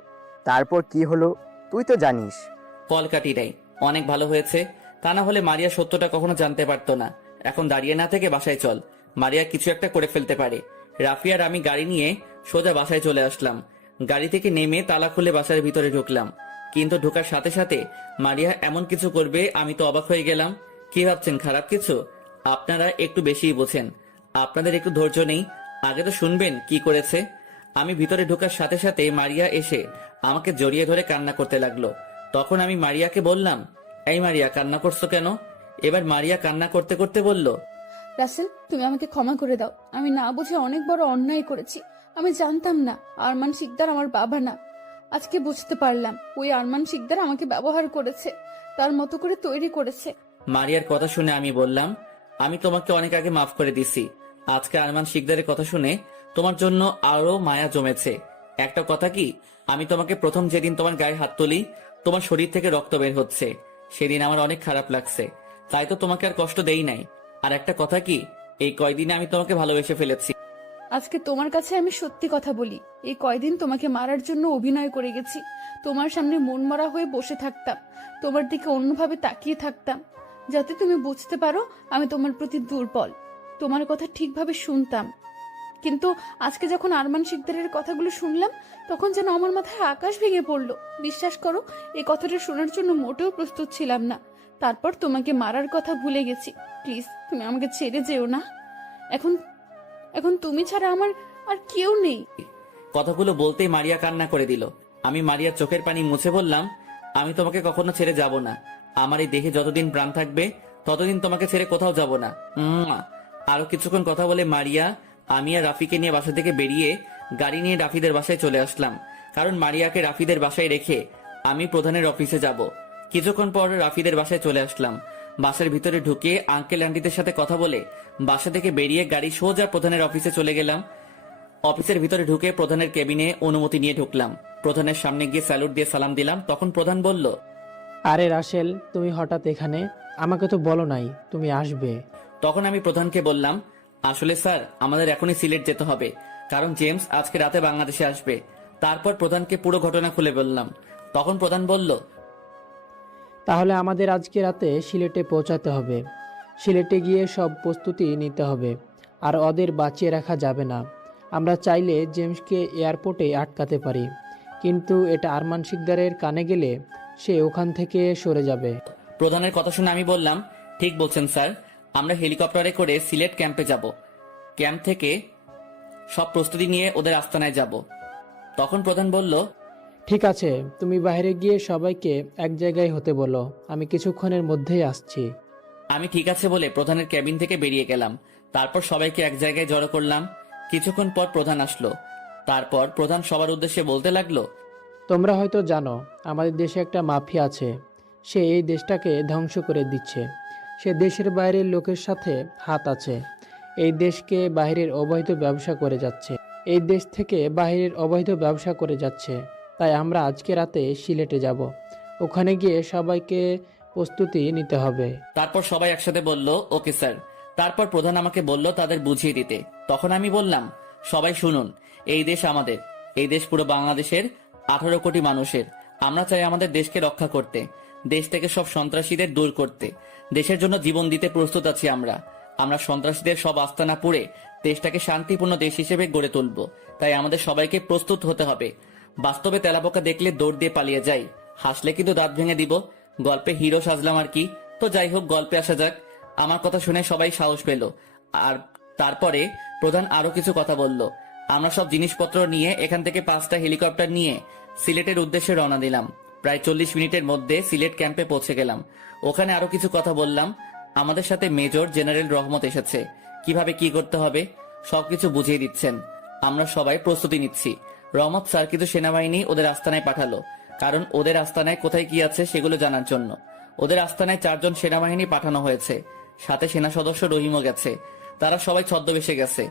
তারপর কি হলো তুই তো জানিস। কল কাটি নাই, অনেক ভালো হয়েছে। তা না হলে মারিয়া সত্যটা কখনো জানতে পারতো না। এখন দাঁড়িয়ে না থেকে বাসায় চল, মারিয়া কিছু একটা করে ফেলতে পারে। রাফি আর আমি গাড়ি নিয়ে সোজা বাসায় চলে আসলাম। গাড়ি থেকে নেমে তালা খুলে বাসার ভিতরে ঢুকলাম, কিন্তু ঢোকার সাথে সাথে মারিয়া এমন কিছু করবে আমি তো অবাক হয়ে গেলাম। কি ভাবছেন খারাপ কিছু? আপনারা একটু বেশিই বোঝেন, আপনাদের একটু ধৈর্য নেই। আগে তো শুনবেন কি করেছে। আমি ভিতরে ঢোকার সাথে সাথে মারিয়া এসে আমাকে জড়িয়ে ধরে কান্না করতে লাগলো। তখন আমি মারিয়াকে বললাম, এই মারিয়া কান্না করছো কেন? এবার মারিয়া কান্না করতে করতে বলল, রাসেল, তুমি আমাকে ক্ষমা করে দাও। আমি না বুঝে অনেক বড় অন্যায় করেছি। আমি জানতাম না আরমান শিকদার আমার বাবা না। আজকে বুঝতে পারলাম ওই আরমান শিকদার আমাকে ব্যবহার করেছে, তার মতো করে তৈরি করেছে। মারিয়ার কথা শুনে আমি বললাম, আমি তোমাকে অনেক আগে মাফ করে দিছি। আজকে আরমান শিকদারের কথা শুনে তোমার জন্য আরো মায়া জমেছে। একটা কথা কি, আমি তোমাকে প্রথম যেদিন তোমার গায়ে হাত তুলি তোমার শরীর থেকে রক্ত বের হচ্ছে, সেদিন আমার অনেক খারাপ লাগছে, তাই তো তোমাকে আর কষ্ট দেই নাই। আর একটা কথা কি, এই কয়দিনে আমি তোমাকে ভালোবেসে ফেলেছি। আজকে তোমার কাছে আমি সত্যি কথা বলি, এই কয়দিন তোমাকে মারার জন্য অভিনয় করে গেছি। তোমার সামনে মন মরা হয়ে বসে থাকতাম, তোমার দিকে অন্যভাবে তাকিয়ে থাকতাম, যাতে তুমি বুঝতে পারো আমি তোমার প্রতি দুর্বল। তোমার কথা ঠিকভাবে শুনতাম, কিন্তু আজকে যখন আরমান শিকদারের কথাগুলো শুনলাম তখন যেন আমার মাথায় আকাশ ভেঙে পড়লো। বিশ্বাস করো, এই কথাটা শোনার জন্য মোটেও প্রস্তুত ছিলাম না। তারপর তোমাকে মারার কথা ভুলে গেছি। প্লিজ, তুমি আমাকে ছেড়ে যেও না। এখন এখন তুমি ছাড়া আমার আর কেউ নেই। কথাগুলো বলতেই মারিয়া কান্না করে দিল। আমি মারিয়ার চোখের পানি মুছে বললাম, আমি তোমাকে কখনো ছেড়ে যাব না। আমার এই দেহে যতদিন প্রাণ থাকবে ততদিন তোমাকে ছেড়ে কোথাও যাব না। আরো কিছুক্ষণ কথা বলে মারিয়া, আমি আর রাফিকে নিয়ে বাসা থেকে বেরিয়ে গাড়ি নিয়ে রাফিদের বাসায় চলে আসলাম, কারণ মারিয়াকে রাফিদের বাসায় রেখে আমি প্রধানের অফিসে যাব। কিছুক্ষণ পর রাফিদের বাসায় চলে আসলাম। বাসার ভিতরে ঢুকে আঙ্কেল আন্টিদের সাথে কথা বলে বাসা থেকে বেরিয়ে গাড়ি সোজা প্রধানের অফিসে চলে গেলাম। অফিসের ভিতরে ঢুকে প্রধানের কেবিনে অনুমতি নিয়ে ঢুকলাম। প্রধানের সামনে গিয়ে স্যালুট দিয়ে সালাম দিলাম। তখন প্রধান বলল, আরে রাসেল, তুমি হঠাৎ এখানে? আমাকে তো বলো নাই তুমি আসবে। তখন আমি প্রধানকে বললাম, আসলে স্যার আমাদের এখনই সিলেট যেতে হবে, কারণ জেমস আজকে রাতে বাংলাদেশে আসবে। তারপর প্রধানকে পুরো ঘটনা খুলে বললাম। তখন প্রধান বলল, তাহলে আমাদের আজকে রাতে সিলেটে পৌঁছাতে হবে। সিলেটে গিয়ে সব প্রস্তুতি নিতে হবে, আর ওদের বাঁচিয়ে রাখা যাবে না। আমরা চাইলে জেমসকে এয়ারপোর্টে আটকাতে পারি, কিন্তু এটা আরমান শিকদারের কানে গেলে সে ওখান থেকে সরে যাবে। প্রধানের কথা শুনে আমি বললাম, ঠিক বলছেন স্যার, আমরা হেলিকপ্টারে করে সিলেট ক্যাম্পে যাব। ক্যাম্প থেকে সব প্রস্তুতি নিয়ে ওদের আস্তানায় যাব। তখন প্রধান বলল, ঠিক আছে, তুমি বাইরে গিয়ে সবাইকে এক জায়গায় হতে বলো, আমি কিছুক্ষণের মধ্যেই আসছি। আমি ঠিক আছে বলে প্রধানের কেবিন থেকে বেরিয়ে গেলাম। তারপর সবাইকে এক জায়গায় জড়ো করলাম। কিছুক্ষণ পর প্রধান আসলো। তারপর প্রধান সবার উদ্দেশ্যে বলতে লাগলো, তোমরা হয়তো জানো আমাদের দেশে একটা মাফিয়া আছে। সে এই দেশটাকে ধ্বংস করে দিচ্ছে। সে দেশের বাইরের লোকের সাথে হাত আছে। এই দেশকে বাইরের অবৈধ ব্যবসা করে যাচ্ছে। এই দেশ থেকে বাইরের অবৈধ ব্যবসা করে যাচ্ছে। তাই আমরা আজকে রাতে সিলেটে যাব। ওখানে গিয়ে সবাইকে প্রস্তুতি নিতে হবে। তারপর সবাই একসাথে বলল, ওকে স্যার। তারপর প্রধান আমাকে বলল তাদের বুঝিয়ে দিতে। তখন আমি বললাম, সবাই শুনুন, এই দেশ আমাদের। এই দেশ পুরো বাংলাদেশের 18 কোটি মানুষের। আমরা চাই আমাদের দেশকে রক্ষা করতে, দেশ থেকে সব সন্ত্রাসীদের দূর করতে। দেশের জন্য জীবন দিতে প্রস্তুত আছি আমরা। আমরা সন্ত্রাসীদের সব আস্তানা পুড়ে দেশটাকে শান্তিপূর্ণ দেশ হিসেবে গড়ে তুলব। তাই আমাদের সবাইকে প্রস্তুত হতে হবে। বাস্তবে তেলাপোকা দেখলে দৌড় দিয়ে পালিয়ে যাই, হাসলে কিন্তু দাঁত ভেঙে দিব। গল্পে হিরো সাজলাম আর কি। তো যাই হোক, গল্পে আসা যাক। আমার কথা শুনে সবাই সাহস পেল। আর তারপরে প্রধান আরো কিছু কথা বলল। আমরা সব জিনিসপত্র নিয়ে এখান থেকে 5টা হেলিকপ্টার নিয়ে সিলেটের উদ্দেশ্যে রওনা দিলাম। প্রায় 40 মিনিটের মধ্যে সিলেট ক্যাম্পে পৌঁছে গেলাম। ওখানে আরো কিছু কথা বললাম। আমাদের সাথে মেজর জেনারেল রহমত এসেছে, কিভাবে কি করতে হবে সবকিছু বুঝিয়ে দিচ্ছেন। আমরা সবাই প্রস্তুতি নিচ্ছি। রহমত স্যার কিছু সেনাবাহিনী ওদের আস্তানায় পাঠালো, কারণ ওদের আস্তানায় কোথায় কি আছে সেগুলো জানার জন্য। ওদের আস্তানায় 4 জন সেনাবাহিনী পাঠানো হয়েছে, সাথে সেনা সদস্য রহিমও গেছে। তারা সবাই ছদ্মবেশে গেছে।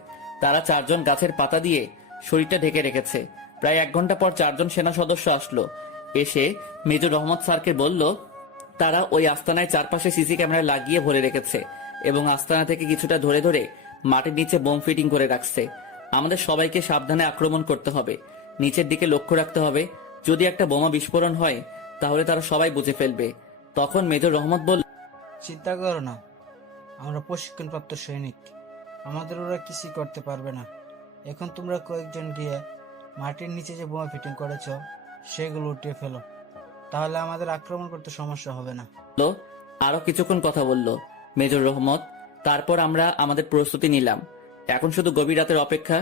তারা 4 জন গাছের পাতা দিয়ে শরীরটা ঢেকে রেখেছে। প্রায় 1 ঘন্টা পর 4 জন সেনা সদস্য আসলো, এসে মেজর রহমত স্যারকে বলল তারা ওই আস্তানায় চারপাশে সিসি ক্যামেরা লাগিয়ে ভরে রেখেছে এবং আস্তানা থেকে কিছুটা ধরে ধরে মাটির নিচে বোম ফিটিং করে রাখছে। আমাদের সবাইকে সাবধানে আক্রমণ করতে হবে, নিচের দিকে লক্ষ্য রাখতে হবে। যদি একটা বোমা বিস্ফোরণ হয় তাহলে তারা সবাই বুঝে ফেলবে। তখন মেজর রহমত বলল, চিন্তা করো না, আমরা প্রশিক্ষণপ্রাপ্ত সৈনিক, আমাদের ওরা কিছুই করতে পারবে না। এখন তোমরা কয়েকজন গিয়ে মাটির নিচে যে বোমা ফিটিং করেছ সেগুলো উঠিয়ে ফেলো, তাহলে আমাদের আক্রমণ করতে সমস্যা হবে না। আরো কিছুক্ষণ কথা বলল মেজর রহমত। তারপর আমরা আমাদের প্রস্তুতি নিলাম। এখন শুধু গভীর রাতের অপেক্ষা।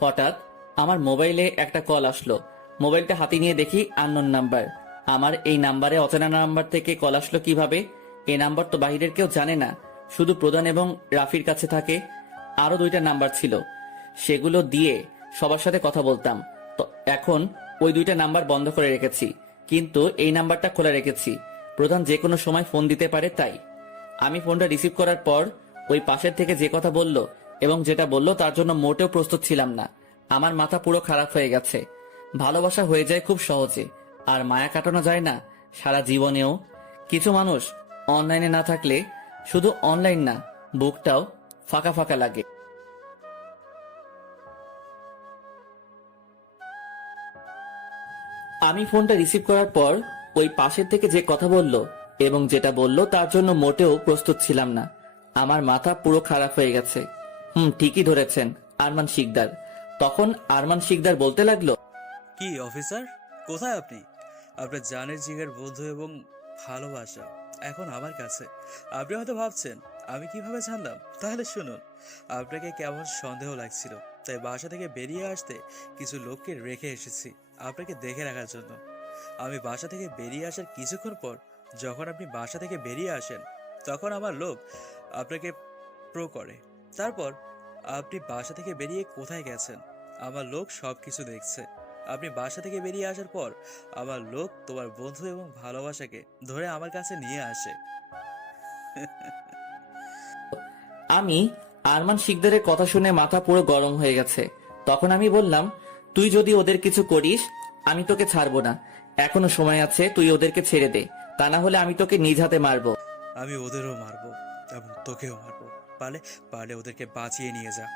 হঠাৎ আমার মোবাইলে একটা কল আসলো। মোবাইলটা হাতে নিয়ে দেখি আননোন নাম্বার। আমার এই নাম্বারে অচেনা নাম্বার থেকে কল আসলো কিভাবে? এই নাম্বার তো বাহিরের কেউ জানে না, শুধু প্রধান এবং রাফির কাছে থাকে। আরো 2টা নাম্বার ছিল, সেগুলো দিয়ে সবার সাথে কথা বলতাম। তো এখন ওই 2টা নাম্বার বন্ধ করে রেখেছি, কিন্তু এই নাম্বারটা খোলা রেখেছি। প্রধান যে কোনো সময় ফোন দিতে পারে, তাই আমি ফোনটা রিসিভ করার পর ওই পাশের থেকে যে কথা বলল এবং যেটা বলল তার জন্য মোটেও প্রস্তুত ছিলাম না। আমার মাথা পুরো খারাপ হয়ে গেছে। ভালোবাসা হয়ে যায় খুব সহজে, আর মায়া কাটানো যায় না সারা জীবনেও। কিছু মানুষ অনলাইনে না থাকলে শুধু অনলাইন না, বুকটাও ফাঁকা ফাঁকা লাগে। আমি ফোনটা রিসিভ করার পর ওই পাশের থেকে যে কথা বলল এবং যেটা বলল তার জন্য মোটেও প্রস্তুত ছিলাম না। আমার মাথা পুরো খারাপ হয়ে গেছে। ঠিকই ধরেছেন, আরমান শিকদার। তখন আরমান শিকদার বলতে লাগলো, কি অফিসার, কোথায় আপনি? আপনার জানের জিগের বন্ধু এবং ভালোবাসা এখন আমার কাছে। আপনি হয়তো ভাবছেন আমি কিভাবে জানলাম, তাহলে শুনুন। আপনাকে কেমন সন্দেহ লাগছিল, তাই বাসা থেকে বেরিয়ে আসতে কিছু লোককে রেখে এসেছি আপনাকে দেখে রাখার জন্য। আমি বাসা থেকে বেরিয়ে আসার কিছুক্ষণ পর যখন আপনি বাসা থেকে বেরিয়ে আসেন তখন আমার লোক আপনাকে প্রো করে। তারপর আপনি বাসা থেকে বেরিয়ে কোথায় গেছেন আমার লোক সবকিছু দেখছে। আপনি বাসা থেকে বেরিয়ে আসার পর আমার লোক তোমার বন্ধু এবং ভালোবাসাকে ধরে আমার কাছে নিয়ে আসে। আমি আরমান শিকদারের কথা শুনে মাথা পুরো গরম হয়ে গেছে। তখন আমি বললাম, তুই যদি ওদের কিছু করিস আমি তোকে ছাড়বো না। এখনো সময় আছে, তুই ওদেরকে ছেড়ে দে, তা না হলে আমি তোকে নিজ হাতে মারবো। আমি ওদেরও মারবো এবং তোকেও মারবো, পারলে পারলে ওদেরকে বাঁচিয়ে নিয়ে যা।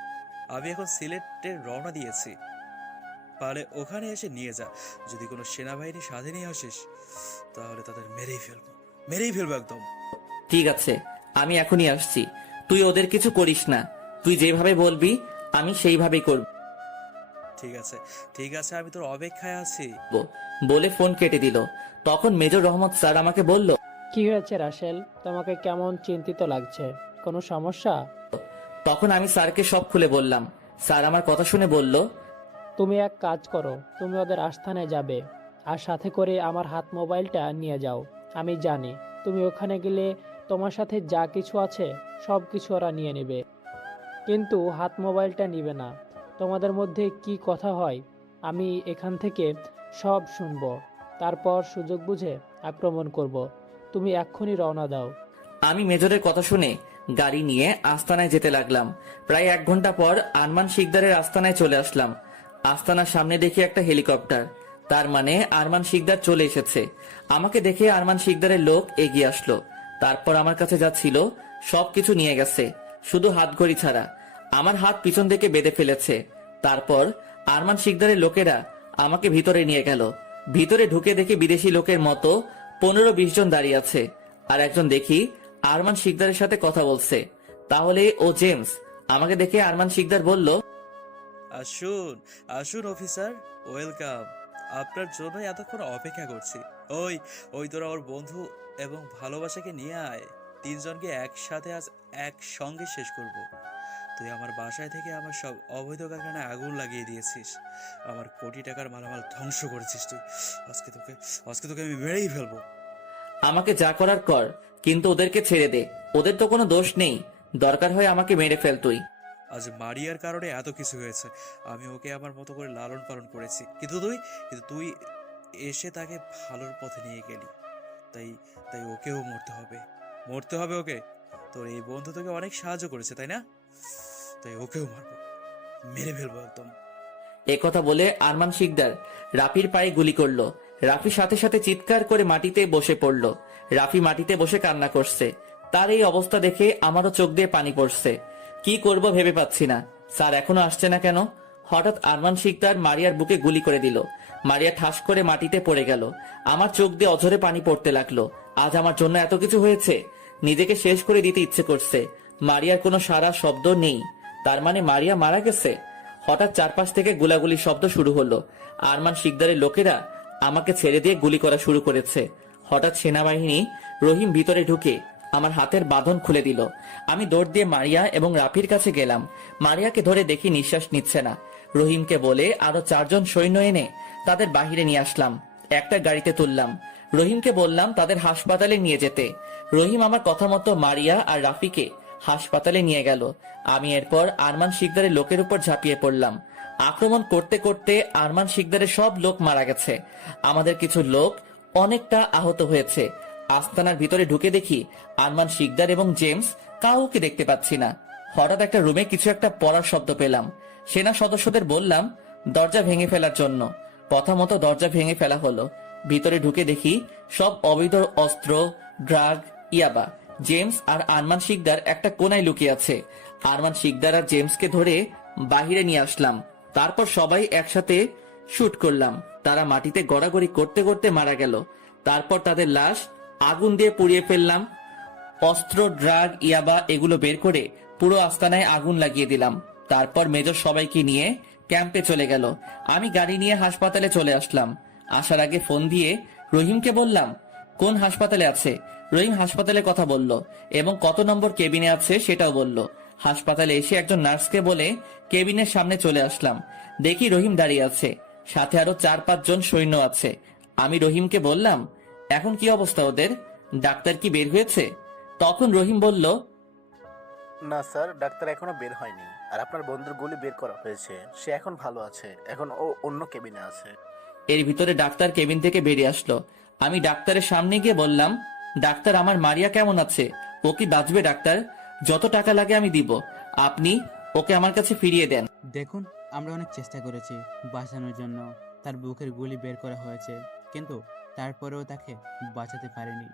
আমি এখন সিলেটে রওনা দিয়েছি, পারলে ওখানে এসে নিয়ে যা। যদি কোনো সেনাবাহিনী সাথে নিয়ে আসিস তাহলে তাদের মেরেই ফেলবো একদম। ঠিক আছে, আমি এখনই আসছি। তুই ওদের কিছু করিস না, তুই যেভাবে বলবি আমি সেইভাবেই করব। ঠিক আছে, আমি তোর অপেক্ষায় আছি। বলে ফোন কেটে দিল। তখন মেজর রহমত স্যার আমাকে বলল, কি হয়েছে রাসেল, তোমাকে কেমন চিন্তিত লাগছে? কোনো সমস্যা? তখন আমি স্যারকে সব খুলে বললাম। স্যার আমার কথা শুনে বলল, তুমি এক কাজ করো, তুমি ওদের আস্থানে যাবে আর সাথে করে আমার হাত মোবাইলটা নিয়ে যাও। আমি জানি তুমি ওখানে গেলে তোমার সাথে যা কিছু আছে সব কিছু ওরা নিয়ে নেবে, কিন্তু হাত মোবাইলটা নিবে না। তোমাদের মধ্যে কি কথা হয় আমি এখান থেকে সব শুনবো, তারপর সুযোগ বুঝে আক্রমণ করব। তুমি এক্ষুনি রওনা দাও। আমি মেজরের কথা শুনে গাড়ি নিয়ে আস্তানায় যেতে লাগলাম। প্রায় 1 ঘন্টা পর আরমান শিকদারের আস্তানায় চলে আসলাম। আস্তানার সামনে দেখি একটা হেলিকপ্টার, তার মানে আরমান শিকদার চলে এসেছে। আমাকে দেখে আরমান শিকদারের লোক এগিয়ে আসলো। তারপর আমার কাছে যা ছিল সবকিছু নিয়ে গেছে, শুধু হাতঘড়ি ছাড়া। আমার হাত পিছন থেকে বেঁধে ফেলেছে। তারপর আরমান শিকদারের লোকেরা আমাকে ভিতরে নিয়ে গেল। ভিতরে ঢুকে দেখি বিদেশি লোকের মতো 15-20 জন দাঁড়িয়ে আছে, আর একজন দেখি আরমান শিকদারের সাথে কথা বলছে। তাহলে ও জেমস। আমাকে দেখে আরমান শিকদার বলল, আসুন আসুন অফিসার, ওয়েলকাম। আপনার জন্যই এতক্ষণ অপেক্ষা করছি। ওই তোরা ওর বন্ধু এবং ভালোবাসাকে নিয়ে আয়। 3 জনকে একসাথে আজ একসঙ্গে শেষ করব। তুই আমার বাসায় থেকে আমার সব অবৈধ কারখানায় আগুন লাগিয়ে দিয়েছিস, আমার কোটি টাকার মালামাল ধ্বংস করেছিস তুই। আজকে তোকে আমি মেরেই ফেলবো। আমাকে যা করার কর, কিন্তু ওদেরকে ছেড়ে দে, ওদের তো কোনো দোষ নেই। দরকার হয় আমাকে মেরে ফেল তুই। আজ মারিয়ার কারণে এত কিছু হয়েছে। আমি ওকে আমার মতো করে লালন পালন করেছি, কিন্তু তুই এসে তাকে ভালোর পথে নিয়ে গেলি। তাই তাই ওকেও মরতে হবে ওকে। তোর এই বন্ধু তোকে অনেক সাহায্য করেছে, তাই না? তাই ওকেও মারবো, মেরে ফেলবো একদম। একথা বলে আরমান শিকদার রাফির পায়ে গুলি করলো। রাফি সাথে সাথে চিৎকার করে মাটিতে বসে পড়লো। রাফি মাটিতে বসে কান্না করছে। তার এই অবস্থা দেখে আমারও চোখ দিয়ে পানি পড়ছে। কি করব ভেবে পাচ্ছি না। স্যার এখনো আসছে না কেন? হঠাৎ আরমান শিকদার মারিয়ার বুকে গুলি করে দিল। মারিয়া ঠাস করে মাটিতে পড়ে গেল। আমার চোখ দিয়ে অঝরে পানি পড়তে লাগলো। আজ আমার জন্য এত কিছু হয়েছে, নিজেকে শেষ করে দিতে ইচ্ছে করছে। মারিয়ার কোনো সারা শব্দ নেই, তার মানে মারিয়া মারা গেছে। হঠাৎ চারপাশ থেকে গুলাগুলির শব্দ শুরু হলো। আরমান শিকদারের লোকেরা আমাকে ছেড়ে দিয়ে গুলি করা শুরু করেছে। হঠাৎ সেনাবাহিনী রহিম ভিতরে ঢুকে আমার হাতের বাঁধন খুলে দিল। আমি দৌড় দিয়ে মারিয়া এবং রাফির কাছে গেলাম। মারিয়াকে ধরে দেখি নিঃশ্বাস নিচ্ছে না। রহিমকে বলে আরো 4 জন সৈন্য এনে তাদের বাহিরে নিয়ে আসলাম। একটা গাড়িতে তুললাম। রহিমকে বললাম তাদের হাসপাতালে নিয়ে যেতে। রহিম আমার কথা মতো মারিয়া আর রাফিকে হাসপাতালে নিয়ে গেল। আমি এরপর আরমান শিকদারের লোকের উপর ঝাঁপিয়ে পড়লাম। আক্রমণ করতে করতে আরমান শিকদারের সব লোক মারা গেছে। আমাদের কিছু লোক অনেকটা আহত হয়েছে। আস্তানার ভিতরে ঢুকে দেখি আরমান শিকদার এবং জেমস কাউকে দেখতে পাচ্ছি না। হঠাৎ একটা রুমে কিছু একটা পড়ার শব্দ পেলাম। সেনা সদস্যদের বললাম দরজা ভেঙে ফেলার জন্য। কথা মতো দরজা ভেঙে ফেলা হলো। ভিতরে ঢুকে দেখি সব অবৈধ অস্ত্র, ড্রাগ, ইয়াবা। জেমস আর আরমান শিকদার একটা কোনায় লুকিয়ে আছে। আরমান শিকদার আর জেমসকে ধরে বাহিরে নিয়ে আসলাম। তারপর সবাই একসাথে শুট করলাম। তারা মাটিতে গড়াগড়ি করতে করতে মারা গেল। তারপর তাদের লাশ আগুন দিয়ে পুড়িয়ে ফেললাম। অস্ত্র, ড্রাগ, ইয়াবা এগুলো বের করে পুরো আস্তানায় আগুন লাগিয়ে দিলাম। তারপর মেজর সবাইকে নিয়ে ক্যাম্পে চলে গেল। আমি গাড়ি নিয়ে হাসপাতালে চলে আসলাম। আসার আগে ফোন দিয়ে রহিমকে বললাম কোন হাসপাতালে আছে। রহিম হাসপাতালের কথা বলল এবং কত নম্বর কেবিনে আছে সেটাও বলল। হাসপাতালে এসে একজন নার্সকে বলে কেবিনের সামনে চলে আসলাম। দেখি রহিম দাঁড়িয়ে আছে, সাথে আরো 4-5 জন সৈন্য আছে। আমি রহিমকে বললাম এখন কি অবস্থা ওদের, ডাক্তার কি বের হয়েছে? তখন রহিম বলল না স্যার, ডাক্তার এখনো বের হয়নি। আর আপনার বন্ধুর গুলি বের করা হয়েছে, সে এখন ভালো আছে। এখন ও অন্য কেবিনে আছে। এর ভিতরে ডাক্তার কেবিন থেকে বেরিয়ে আসলো। আমি ডাক্তারের সামনে গিয়ে বললাম ডাক্তার আমার মারিয়া কেমন আছে? ও কি বাঁচবে ডাক্তার? যত টাকা লাগে আমি দিব, আপনি ওকে আমার কাছে ফিরিয়ে দেন। দেখুন, আমরা অনেক চেষ্টা করেছি বাঁচানোর জন্য। তার বুকের গুলি বের করা হয়েছে, কিন্তু তারপরেও তাকে বাঁচাতে পারেনি।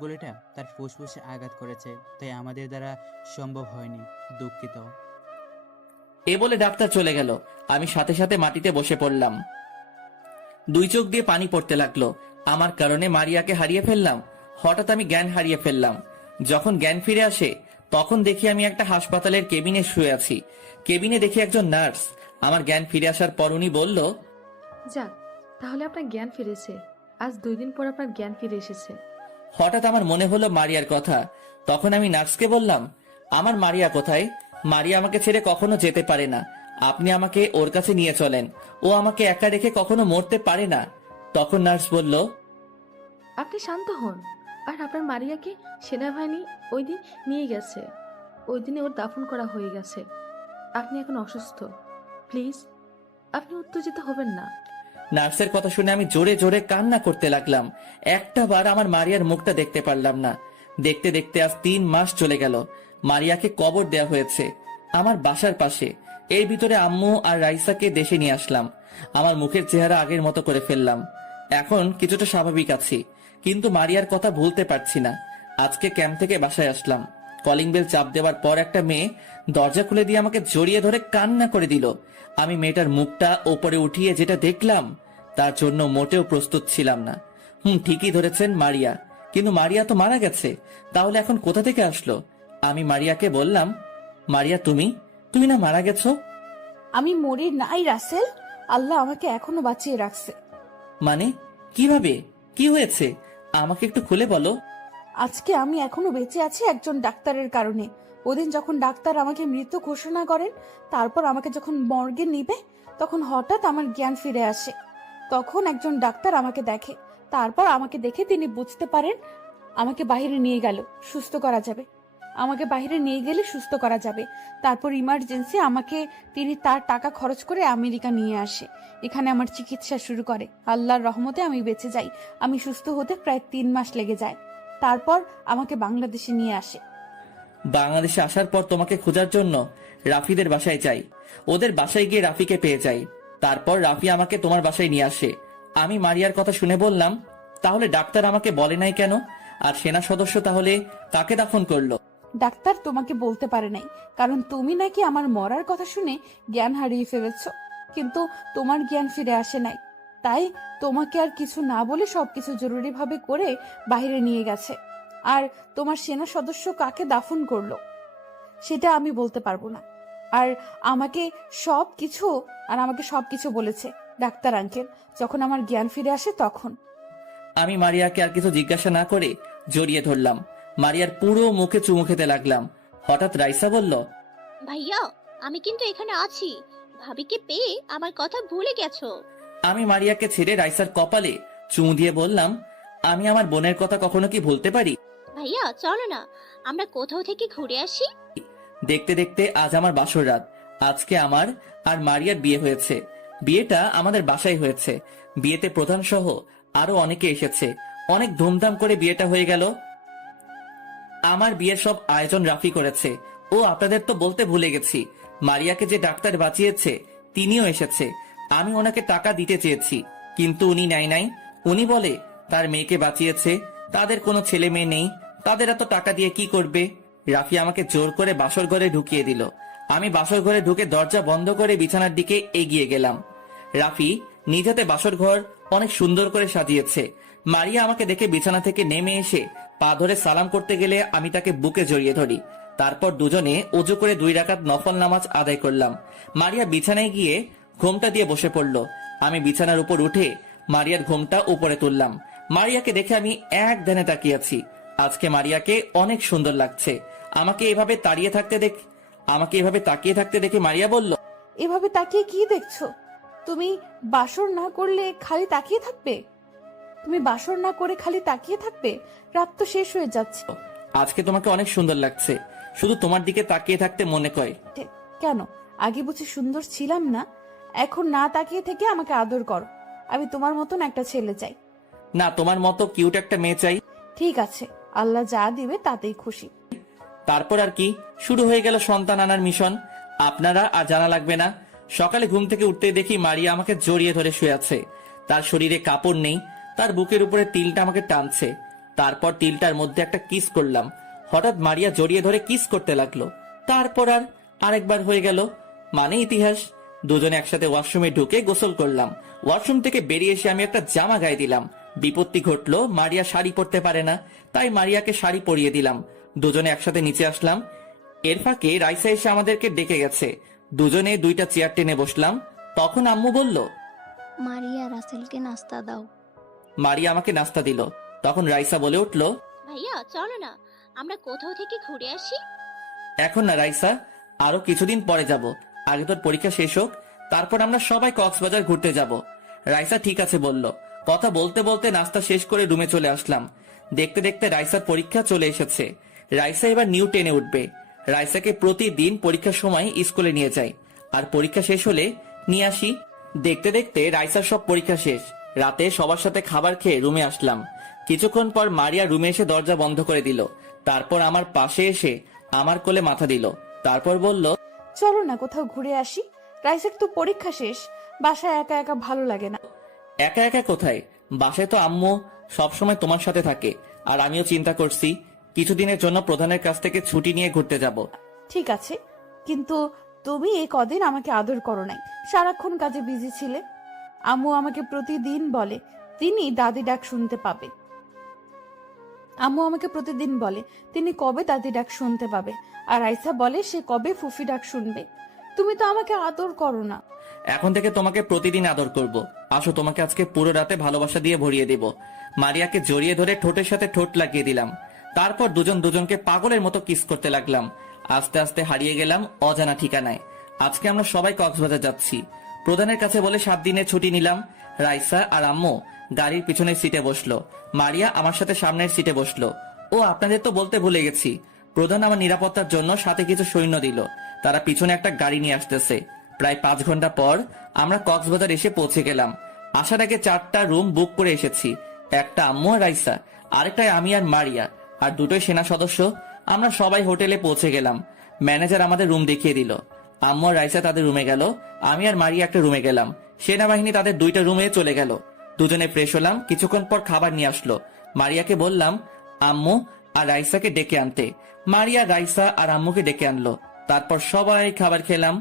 গুলিটা তার ফুসফুসে আঘাত করেছে, তাই আমাদের দ্বারা সম্ভব হয়নি। দুঃখিত। এ বলে ডাক্তার চলে গেল। আমি সাথে সাথে মাটিতে বসে পড়লাম। 2 চোখ দিয়ে পানি পড়তে লাগলো। আমার কারণে মারিয়াকে হারিয়ে ফেললাম। হঠাৎ আমি জ্ঞান হারিয়ে ফেললাম। যখন জ্ঞান ফিরে আসে তখন দেখি আমি একটা হাসপাতালের কেবিনে শুয়ে আছি। কেবিনে দেখি একজন নার্স। আমার জ্ঞান ফিরে আসার পর উনি বলল যাক, তাহলে আপনার জ্ঞান ফিরেছে। আজ 2 দিন পর আপনার জ্ঞান ফিরে এসেছে। হঠাৎ আমার মনে হলো মারিয়ার কথা। তখন আমি নার্সকে বললাম আমার মারিয়া কোথায়? মারিয়া আমাকে ছেড়ে কখনো যেতে পারে না। আপনি আমাকে ওর কাছে নিয়ে চলেন। ও আমাকে একা রেখে কখনো মরতে পারে না। তখন নার্স বলল আপনি শান্ত হন। আর আপনার মারিয়াকে সেনাবাহিনী ওই দিন নিয়ে গেছে। ওই দিনে ওর দাফন করা হয়ে গেছে। আপনি এখন অসুস্থ। প্লিজ, আপনি উত্তেজিত হবেন না। নার্সের কথা শুনে আমি জোরে জোরে কান্না করতে লাগলাম। একটা বার আমার মারিয়ার মুখটা দেখতে পারলাম না। দেখতে দেখতে আজ 3 মাস চলে গেল। মারিয়াকে কবর দেয়া হয়েছে আমার বাসার পাশে। এর ভিতরে আম্মু আর রাইসাকে দেশে নিয়ে আসলাম। আমার মুখের চেহারা আগের মতো করে ফেললাম। এখন কিছুটা স্বাভাবিক আছি, কিন্তু মারিয়ার কথা ভুলতে পারছি না। আজকে ক্যাম্প থেকে বাসায় আসলাম। কলিং বেল চাপ দেওয়ার পর একটা মেয়ে দরজা খুলে দিয়ে আমাকে জড়িয়ে ধরে কান্না করে দিল। আমি মেয়েটার মুখটা ওপরে উঠিয়ে যেটা দেখলাম তার জন্য মোটেও প্রস্তুত ছিলাম না। ঠিকই ধরেছেন, মারিয়া। কিন্তু মারিয়া তো মারা গেছে, তাহলে এখন কোথা থেকে আসলো? আমি মারিয়াকে বললাম মারিয়া তুমি না মারা গেছো? আমি মরি নাই রাসেল, আল্লাহ আমাকে এখনো বাঁচিয়ে রাখছে। মানে কিভাবে, কি হয়েছে আমাকে একটু খুলে বলো। আজকে আমি এখনো বেঁচে আছি একজন ডাক্তারের কারণে। ওদিন যখন ডাক্তার আমাকে মৃত ঘোষণা করেন, তারপর আমাকে যখন মর্গে নিবে, তখন হঠাৎ আমার জ্ঞান ফিরে আসে। তখন একজন ডাক্তার আমাকে দেখে। তারপর আমাকে দেখে তিনি বুঝতে পারেন আমাকে বাইরে নিয়ে গেল, সুস্থ করা যাবে। আমাকে বাইরে নিয়ে গেলে সুস্থ করা যাবে। তারপর ইমার্জেন্সি আমাকে তিনি তার টাকা খরচ করে আমেরিকা নিয়ে আসে, এখানে আমার চিকিৎসা শুরু করে। আল্লাহর রহমতে আমি বেঁচে যাই। আমি সুস্থ হতে প্রায় 3 মাস লেগে যায়। তারপর আমাকে বাংলাদেশে নিয়ে আসে। বাংলাদেশে আসার পর তোমাকে খোঁজার জন্য রাফিদের বাসায় যাই। ওদের বাসায় গিয়ে রাফিকে পেয়ে যাই। তারপর রাফি আমাকে তোমার বাসায় নিয়ে আসে। আমি মারিয়ার কথা শুনে বললাম, তাহলে ডাক্তার আমাকে বলে নাই কেন? আর সেনা সদস্য তাহলে কাকে দাফন করলো? ডাক্তার তোমাকে বলতে পারে নাই, কারণ তুমি নাকি আমার মরার কথা শুনে জ্ঞান হারিয়ে ফেলেছ। কিন্তু তোমার জ্ঞান ফিরে আসে নাই, তাই তোমাকে আর কিছু না বলে সবকিছু জরুরিভাবে করে বাইরে নিয়ে গেছে। আর তোমার সেনা সদস্য কাকে দাফন করলো সেটা আমি বলতে পারবো না। আর আমাকে সবকিছু বলেছে ডাক্তার আঙ্কেল, যখন আমার জ্ঞান ফিরে আসে তখন। আমি মারিয়াকে আর কিছু জিজ্ঞাসা না করে জড়িয়ে ধরলাম। মারিয়ার পুরো মুখে চুমু খেতে লাগলাম। হঠাৎ রাইসা বলল, ভাইয়া আমি কিন্তু এখানে আছি, ভাবিকে পেয়ে আমার কথা ভুলে গেছো। আমি মারিয়াকে ছেড়ে রাইসার কপালে চুমু দিয়ে বললাম, আমি আমার বোনের কথা কখনো কি ভুলতে পারি? ভাইয়া চলো না আমরা কোথাও থেকে ঘুরে আসি। দেখতে দেখতে আজ আমার বাসর রাত। আজকে আমার আর মারিয়ার বিয়ে হয়েছে। বিয়েটা আমাদের বাসায় হয়েছে। বিয়েতে প্রধান সহ আরো অনেকে এসেছে। অনেক ধুমধাম করে বিয়েটা হয়ে গেল। আমার বিয়ের সব আয়োজন রাফি করেছে। ও আপনাদের তো বলতে ভুলে গেছি, মারিয়াকে যে ডাক্তার বাঁচিয়েছে তিনিও এসেছে। আমি ওনাকে টাকা দিতে চেয়েছি, কিন্তু উনি নাই। উনি বলে তার মেয়েকে বাঁচিয়েছে, তাদের কোনো ছেলে মেয়ে নেই, তাদের এত টাকা দিয়ে কি করবে। রাফি আমাকে জোর করে বাসর ঘরে ঢুকিয়ে দিল। আমি বাসর ঘরে ঢুকে দরজা বন্ধ করে বিছানার দিকে এগিয়ে গেলাম। রাফি নিজ হাতে বাসর ঘর অনেক সুন্দর করে সাজিয়েছে। মারিয়া আমাকে দেখে বিছানা থেকে নেমে এসে পা ধরে সালাম করতে গেলে আমি তাকে বুকে জড়িয়ে ধরি। তারপর দুজনে ওযু করে 2 রাকাত নফল নামাজ আদায় করলাম। মারিয়া বিছানায় গিয়ে ঘোমটা দিয়ে বসে পড়ল। আমি বিছানার উপর উঠে মারিয়ার ঘোমটা উপরে তুললাম। মারিয়াকে দেখে আমি এক ধ্যানে তাকিয়ে আছি। আজকে মারিয়াকে অনেক সুন্দর লাগছে। আমাকে এভাবে তাকিয়ে থাকতে দেখে মারিয়া বলল, এভাবে তাকিয়ে কি দেখছো? তুমি বাসর না করলে খালি তাকিয়ে থাকবে? রাত তো শেষ হয়ে যাচ্ছে। আজকে তোমাকে অনেক সুন্দর লাগছে, শুধু তোমার দিকে তাকিয়ে থাকতে মনে কয়। কেন, আগে বুঝি সুন্দর ছিলাম না? এখন না তাকিয়ে থেকে আমাকে আদর করো। আমি তোমার মতন একটা ছেলে চাই। না, তোমার মতো কিউট একটা মেয়ে চাই। ঠিক আছে, আল্লাহ যা দিবে তাতেই খুশি। তারপর আর কি, শুরু হয়ে গেল সন্তান আনার মিশন। আপনারা আর জানা লাগবে না। সকালে ঘুম থেকে উঠতে দেখি মারিয়া আমাকে জড়িয়ে ধরে শুয়ে আছে। তার শরীরে কাপড় নেই, তার বুকের উপরে তিলটা আমাকে টানছে। তারপর তিলটার মধ্যে একটা কিস করলাম। হঠাৎ মারিয়া জড়িয়ে ধরে কিস করতে লাগলো। তারপর আরেকবার হয়ে গেল, মানে ইতিহাস। দুজনে একসাথে ওয়াশরুমে ঢুকে গোসল করলাম। ওয়াশরুম থেকে বেরিয়ে এসে আমি একটা জামা গায়ে দিলাম। বিপত্তি ঘটলো, মারিয়া শাড়ি পরতে পারে না, তাই মারিয়াকে শাড়ি পরিয়ে দিলাম। দুজনে একসাথে নিচে আসলাম। এর ফাঁকে রাইসা এসে আমাদেরকে ডেকে গেছে। দুজনে 2টা চেয়ার টেনে বসলাম। তখন আম্মু বলল, মারিয়া রাসেলকে নাস্তা দাও। মারিয়া আমাকে নাস্তা দিল। তখন রাইসা বলে উঠল, ভাইয়া চলো না আমরা কোথাও থেকে ঘুরে আসি। এখন না রাইসা, আরো কিছুদিন পরে যাব। আগে তোর পরীক্ষা শেষ হোক, তারপর আমরা সবাই কক্সবাজার ঘুরতে যাব। রাইসা ঠিক আছে বলল। কথা বলতে বলতে নাস্তা শেষ করে রুমে চলে আসলাম। দেখতে দেখতে রাইসার পরীক্ষা চলে এসেছে। রাইসা এবার নিউ 10-এ উঠবে। রাইসাকে প্রতিদিন পরীক্ষার সময় স্কুলে নিয়ে যাই, আর পরীক্ষা শেষ হলে নিয়ে আসি। দেখতে দেখতে রাইসার সব পরীক্ষা শেষ। রাতে সবার সাথে খাবার খেয়ে রুমে আসলাম। কিছুক্ষণ পর মারিয়া রুমে এসে দরজা বন্ধ করে দিল। তারপর আমার পাশে এসে আমার কোলে মাথা দিল। তারপর বলল, চলো না কোথাও ঘুরে আসি। রাইসের তো পরীক্ষা শেষ, বাসায় একা একা ভালো লাগে না। একা একা কোথায়, বাসায় তো আম্মু সবসময় তোমার সাথে থাকে। আর আমিও চিন্তা করছি কিছুদিনের জন্য প্রধানের কাছ থেকে ছুটি নিয়ে ঘুরতে যাব। ঠিক আছে, কিন্তু তুমি এই কদিন আমাকে আদর করো নাই, সারাক্ষণ কাজে বিজি ছিলে। আম্মু আমাকে প্রতিদিন বলে তিনি দাদি ডাক শুনতে পাবে। তিনি কবে দাদি ডাক শুনতে পাবে, আর আইসা বলে সে কবে ফুফি ডাক শুনবে। তুমি তো আমাকে আদর করো না। এখন থেকে তোমাকে প্রতিদিন আদর করব। আসো, তোমাকে আজকে পুরো রাতে ভালোবাসা দিয়ে ভরিয়ে দেব। মারিয়াকে জড়িয়ে ধরে ঠোঁটের সাথে ঠোঁট লাগিয়ে দিলাম। তারপর দুজনকে পাগলের মতো কিস করতে লাগলাম। আস্তে আস্তে হারিয়ে গেলাম অজানা ঠিকানায়। আজকে আমরা সবাই কক্সবাজার যাচ্ছি। প্রধানের কাছে বলে 7 দিনের ছুটি নিলাম। রাইসা আর আম্মু গাড়ির পিছনের সিটে বসলো। মারিয়া আমার সাথে সামনের সিটে বসলো। ও আপনাদের তো বলতে ভুলে গেছি, প্রধান আমার নিরাপত্তার জন্য সাথে কিছু সৈন্য দিল। তারা পিছনে একটা গাড়ি নিয়ে আসতেছে। প্রায় 5 ঘন্টা পর আমরা কক্সবাজার এসে পৌঁছে গেলাম। আসার আগে 4টা রুম বুক করে এসেছি। একটা আম্মু আর রাইসা, আরেকটায় আমি আর মারিয়া, আর 2টোই সেনা সদস্য। আমরা সবাই হোটেলে পৌঁছে গেলাম। ম্যানেজার আমাদের রুম দেখিয়ে দিল। আম্মু আর রাইসা তাদের রুমে গেল, আমি আর মারিয়া একটা রুমে গেলাম। সেনাবাহিনী তাদের 2টা রুমে চলে গেল। দুজনে ফ্রেশ হলাম। কিছুক্ষণ পর খাবার নিয়ে আসলো। মারিয়াকে বললাম আম্মু আর রাইসাকে ডেকে আনতে। মারিয়া, রাইসা আর আম্মুকে ডেকে আনলো। তারপর সবাই খাবার খেলাম।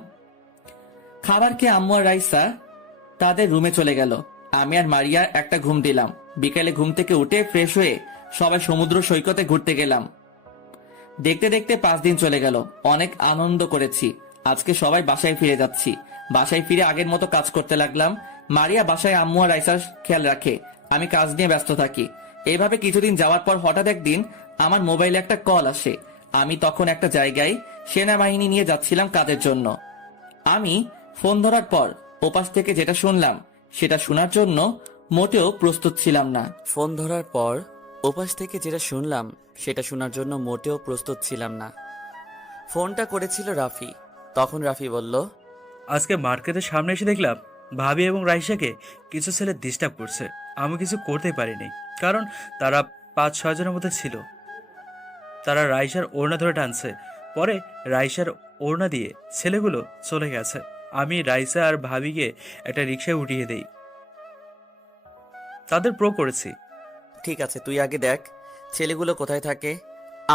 খাবার খেয়ে আম্মু আর রাইসা তাদের রুমে চলে গেল। আমি আর মারিয়া একটা ঘুম দিলাম। বিকেলে ঘুম থেকে উঠে ফ্রেশ হয়ে সবাই সমুদ্র সৈকতে ঘুরতে গেলাম। দেখতে দেখতে 5 দিন চলে গেল। অনেক আনন্দ করেছি। আজকে সবাই বাসায় ফিরে যাচ্ছি। বাসায় ফিরে আগের মতো কাজ করতে লাগলাম। মারিয়া বাসায় আম্মু আর রাইসার খেয়াল রাখে, আমি কাজ নিয়ে ব্যস্ত থাকি। এইভাবে কিছুদিন যাওয়ার পর হঠাৎ একদিন আমার মোবাইলে একটা কল আসে। আমি তখন একটা জায়গায় সেনাবাহিনী নিয়ে যাচ্ছিলাম কাজের জন্য। আমি ফোন ধরার পর ওপাশ থেকে যেটা শুনলাম সেটা শোনার জন্য মোটেও প্রস্তুত ছিলাম না। ফোন ধরার পর ওপাশ থেকে যেটা শুনলাম সেটা শোনার জন্য মোটেও প্রস্তুত ছিলাম না। ফোনটা করেছিল রাফি। তখন রাফি বলল, আজকে মার্কেটের সামনে এসে দেখলাম ভাবি এবং রাইসাকে কিছু ছেলে ডিস্টার্ব করছে। আমি কিছু করতে পারিনি, কারণ তারা 5-6 জনের মধ্যে ছিল। তারা রাইসার ওড়না ধরে টানছে। পরে রাইসার ওড়না দিয়ে ছেলেগুলো চলে গেছে। আমি রাইসা আর ভাবিকে একটা রিকশায় উঠিয়ে দেই। তাদের প্রো করেছি। ঠিক আছে, তুই আগে দেখ ছেলেগুলো কোথায় থাকে।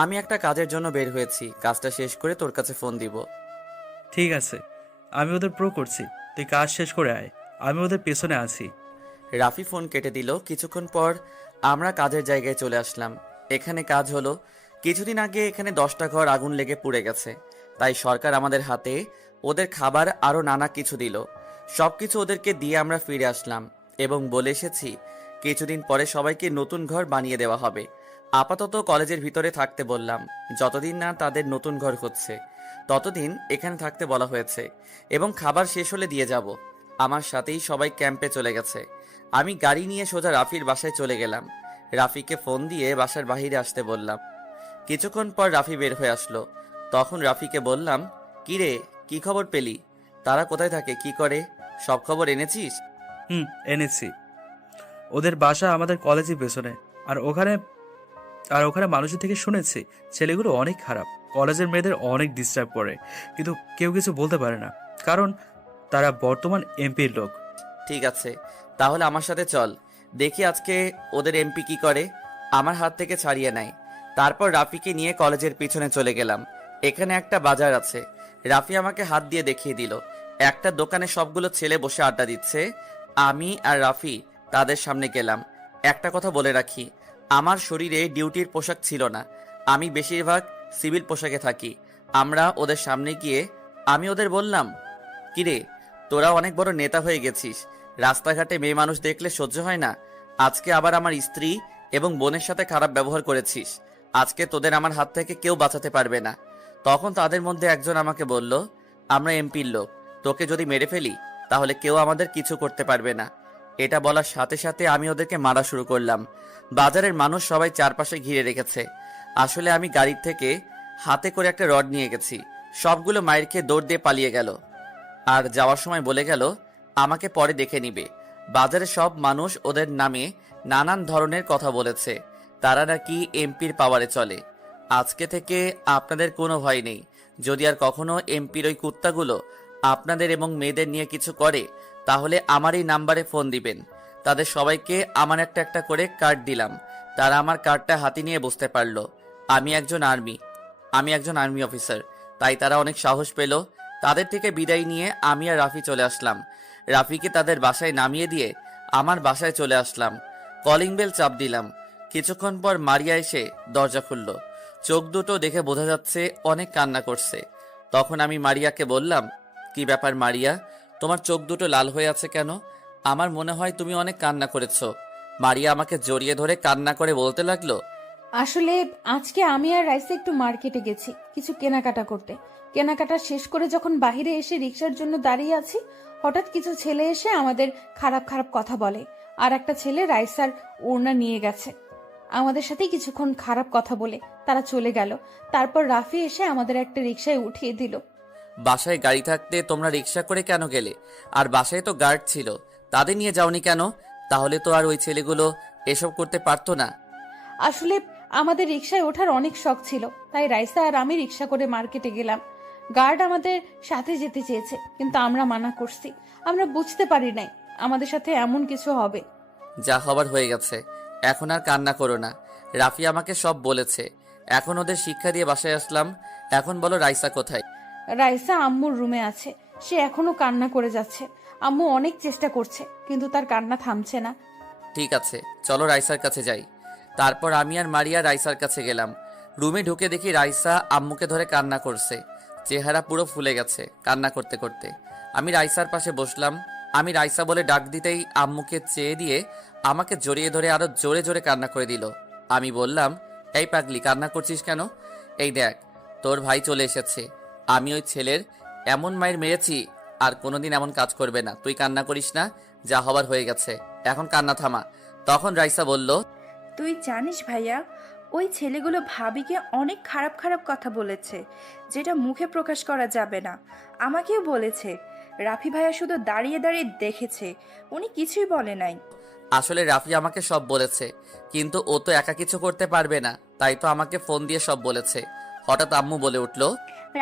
আমি একটা কাজের জন্য বের হয়েছি, কাজটা শেষ করে তোর কাছে ফোন দিব। ঠিক আছে, আমি ওদের প্রো করছি, তুই কাজ শেষ করে আয়, আমি ওদের পেছনে আছি। রাফি ফোন কেটে দিল। কিছুক্ষণ পর আমরা কাজের জায়গায় চলে আসলাম। এখানে কাজ হলো, কিছুদিন আগে এখানে 10টা ঘর আগুন লেগে পুড়ে গেছে। তাই সরকার আমাদের হাতে ওদের খাবার আরও নানা কিছু দিল। সবকিছু ওদেরকে দিয়ে আমরা ফিরে আসলাম এবং বলে এসেছি কিছুদিন পরে সবাইকে নতুন ঘর বানিয়ে দেওয়া হবে। আপাতত কলেজের ভিতরে থাকতে বললাম, যতদিন না তাদের নতুন ঘর হচ্ছে ততদিন এখানে থাকতে বলা হয়েছে, এবং খাবার শেষ হলে দিয়ে যাব। আমার সাথেই সবাই ক্যাম্পে চলে গেছে। আমি গাড়ি নিয়ে সোজা রাফির বাসায় চলে গেলাম। রাফিকে ফোন দিয়ে বাসার বাইরে আসতে বললাম। কিছুক্ষণ পর রাফি বের হয়ে আসলো। তখন রাফিকে বললাম, কি রে, কি খবর পেলি? তারা কোথায় থাকে, কি করে, সব খবর এনেছিস? এনেছি। ওদের বাসা আমাদের কলেজের পেছনে। আর ওখানে মানুষের থেকে শুনেছি ছেলেগুলো অনেক খারাপ। কলেজের মেয়েদের অনেক ডিস্টার্ব করে, কিন্তু কেউ কিছু বলতে পারে না, কারণ তারা বর্তমান এমপির লোক। ঠিক আছে, তাহলে আমার সাথে চল, দেখি আজকে ওদের এমপি কি করে। আমার হাত থেকে ছাড়িয়ে নেয়। তারপর রাফিকে নিয়ে কলেজের পিছনে চলে গেলাম। এখানে একটা বাজার আছে। রাফি আমাকে হাত দিয়ে দেখিয়ে দিল। একটা দোকানে সবগুলো ছেলে বসে আড্ডা দিচ্ছে। আমি আর রাফি তাদের সামনে গেলাম। একটা কথা বলে রাখি, আমার শরীরে ডিউটির পোশাক ছিল না। আমি বেশিরভাগ সিভিল পোশাকে থাকি। আমরা ওদের সামনে গিয়ে আমি ওদের বললাম, কিরে, তোরা অনেক বড় নেতা হয়ে গেছিস, রাস্তাঘাটে মেয়ে মানুষ দেখলে সহ্য হয় না। আজকে আবার আমার স্ত্রী এবং বোনের সাথে খারাপ ব্যবহার করেছিস। আজকে তোদের আমার হাত থেকে কেউ বাঁচাতে পারবে না। তখন তাদের মধ্যে একজন আমাকে বলল, আমরা এমপির লোক, তোকে যদি মেরে ফেলি তাহলে কেউ আমাদের কিছু করতে পারবে না। এটা বলার সাথে সাথে আমি ওদেরকে মারা শুরু করলাম। বাজারের মানুষ সবাই চারপাশে ঘিরে রেখেছে। আসলে আমি গাড়ির থেকে হাতে করে একটা রড নিয়ে গেছি। সবগুলো মায়ের খেয়ে দৌড় দিয়ে পালিয়ে গেল। আর যাওয়ার সময় বলে গেল আমাকে পরে দেখে নিবে। বাজারে সব মানুষ ওদের নামে নানান ধরনের কথা বলেছে। তারা নাকি এমপির পাওয়ারে চলে। আজকে থেকে আপনাদের কোনো ভয় নেই। যদি আর কখনো এমপির ওই কুত্তাগুলো আপনাদের এবং মেয়েদের নিয়ে কিছু করে তাহলে আমার এই নাম্বারে ফোন দিবেন। তাদের সবাইকে আমার একটা একটা করে কার্ড দিলাম। তারা আমার কার্ডটা হাতে নিয়ে বুঝতে পারলো আমি একজন আর্মি অফিসার। তাই তারা অনেক সাহস পেল। তাদের থেকে বিদায় নিয়ে আমি আর রাফি চলে আসলাম। রাফিকে তাদের বাসায় নামিয়ে দিয়ে আমার বাসায় চলে আসলাম। কলিং বেল চাপ দিলাম। কিছুক্ষণ পর মারিয়া এসে দরজা খুলল। চোখ দুটো দেখে বোঝা যাচ্ছে অনেক কান্না করছে। তখন আমি মারিয়াকে বললাম, কি ব্যাপার মারিয়া, তোমার চোখ দুটো লাল হয়ে আছে কেন? আমার মনে হয় তুমি অনেক কান্না করেছো। মারিয়া আমাকে জড়িয়ে ধরে কান্না করে বলতে লাগলো, আসলে আজকে আমি আর রাইসা একটু মার্কেটে গেছি কিছু কেনাকাটা করতে। কেনাকাটা শেষ করে যখন বাইরে এসে রিক্সার জন্য দাঁড়িয়ে আছি, হঠাৎ কিছু ছেলে এসে আমাদের খারাপ খারাপ কথা বলে। আর একটা ছেলে রাইসার ওড়না নিয়ে গেছে। আমাদের সাথে কিছুক্ষণ খারাপ কথা বলে তারা চলে গেল। তারপর রাফি এসে আমাদের একটা রিকশায় উঠিয়ে দিল। বাসায় গাড়ি থাকতে তোমরা রিক্সা করে কেন গেলে? আর বাসায় তো গার্ড ছিল, তাদের নিয়ে যাওনি কেন? তাহলে তো আর ওই ছেলেগুলো এসব করতে পারতো না। আসলে আমাদের রিকশায় ওঠার অনেক শখ ছিল, তাই রাইসা আর আমি রিকশা করে মার্কেটে গেলাম। গার্ড আমাদের সাথে যেতে চেয়েছে, কিন্তু আমরা মানা করছি। আমরা বুঝতে পারি নাই আমাদের সাথে এমন কিছু হবে। যা হবার হয়ে গেছে, এখন আর কান্না করো না। রাফি আমাকে সব বলেছে, এখন ওদের শিক্ষা দিয়ে বাসায় আসলাম। এখন বলো রাইসা কোথায়? রাইসা আম্মুর রুমে আছে। সে এখনো কান্না করে যাচ্ছে। আম্মু অনেক চেষ্টা করছে, কিন্তু তার কান্না থামছে না। ঠিক আছে, চলো রাইসার কাছে যাই। তারপর আমি আর মারিয়া রাইসার কাছে গেলাম। রুমে ঢুকে দেখি রাইসা আম্মুকে ধরে কান্না করছে। চেহারা পুরো ফুলে গেছে কান্না করতে করতে। আমি রাইসার পাশে বসলাম। আমি রাইসা বলে ডাক দিতেই আম্মুকে চেয়ে দিয়ে আমাকে জড়িয়ে ধরে আরো জোরে জোরে কান্না করে দিল। আমি বললাম, এই পাগলি, কান্না করছিস কেন? এই দেখ, তোর ভাই চলে এসেছে। আমি ওই ছেলের এমন মায়ের মেরেছি, আর কোনোদিন এমন কাজ করবে না। তুই কান্না করিস না, যা হবার হয়ে গেছে, এখন কান্না থামা। তখন রাইসা বলল, তুই জানিস ভাইয়া, ওই ছেলেগুলো ভাবিকে অনেক খারাপ খারাপ কথা বলেছে, যেটা মুখে প্রকাশ করা যাবে না। আমাকেও বলেছে। রাফি ভাইয়া শুধু দাঁড়িয়ে দাঁড়িয়ে দেখেছে, উনি কিছুই বলে নাই। আসলে রাফি আমাকে সব বলেছে, কিন্তু ও তো একা কিছু করতে পারবে না, তাই তো আমাকে ফোন দিয়ে সব বলেছে। হঠাৎ আম্মু বলে উঠলো,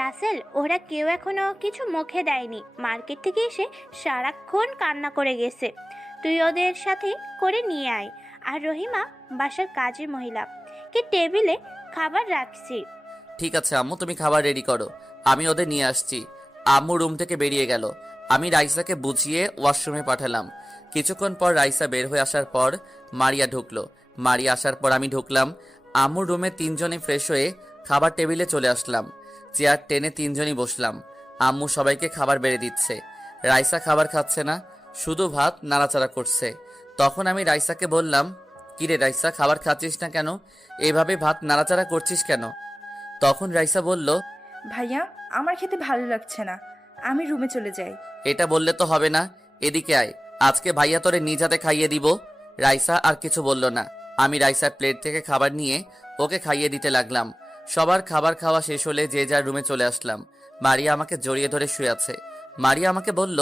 রাসেল, ওরা কেউ এখনো কিছু মুখে দেয়নি। মার্কেট থেকে এসে সারাক্ষণ কান্না করে গেছে। তুই ওদের সাথে করে নিয়ে আয়। আর রহিমা, বাসার কাজের মহিলা, কে টেবিলে খাবার রাখছি। ঠিক আছে আম্মু, তুমি খাবার রেডি করো, আমি ওদের নিয়ে আসছি। আম্মু রুম থেকে বেরিয়ে গেল। আমি রাইসাকে বুঝিয়ে ওয়াশরুমে পাঠালাম। কিছুক্ষণ পর রাইসা বের হয়ে আসার পর মারিয়া ঢুকলো। মারিয়া আসার পর আমি ঢুকলাম। আম্মুর রুমে তিনজনে ফ্রেশ হয়ে খাবার টেবিলে চলে আসলাম। চেয়ার টেনে তিনজনই বসলাম। আম্মু সবাইকে খাবার বেড়ে দিচ্ছে। রাইসা খাবার খাচ্ছে না, শুধু ভাত নাড়াচাড়া করছে। তখন আমি রাইসাকে বললাম, কিরে রাইসা, খাবার খাচ্ছিস না কেন? এভাবে ভাত নাড়াচাড়া করছিস কেন? তখন রাইসা বলল, ভাইয়া, আমার খেতে ভালো লাগছে না, আমি রুমে চলে যাই। এটা বললে তো হবে না, এদিকে আয়, আজকে ভাইয়া তোরে নিজ হাতে খাইয়ে দিব। রাইসা আর কিছু বলল না। আমি রাইসার প্লেট থেকে খাবার নিয়ে ওকে খাইয়ে দিতে লাগলাম। সবার খাবার খাওয়া শেষ হলে যে যার রুমে চলে আসলাম। মারিয়া আমাকে জড়িয়ে ধরে শুয়ে আছে। মারিয়া আমাকে বলল,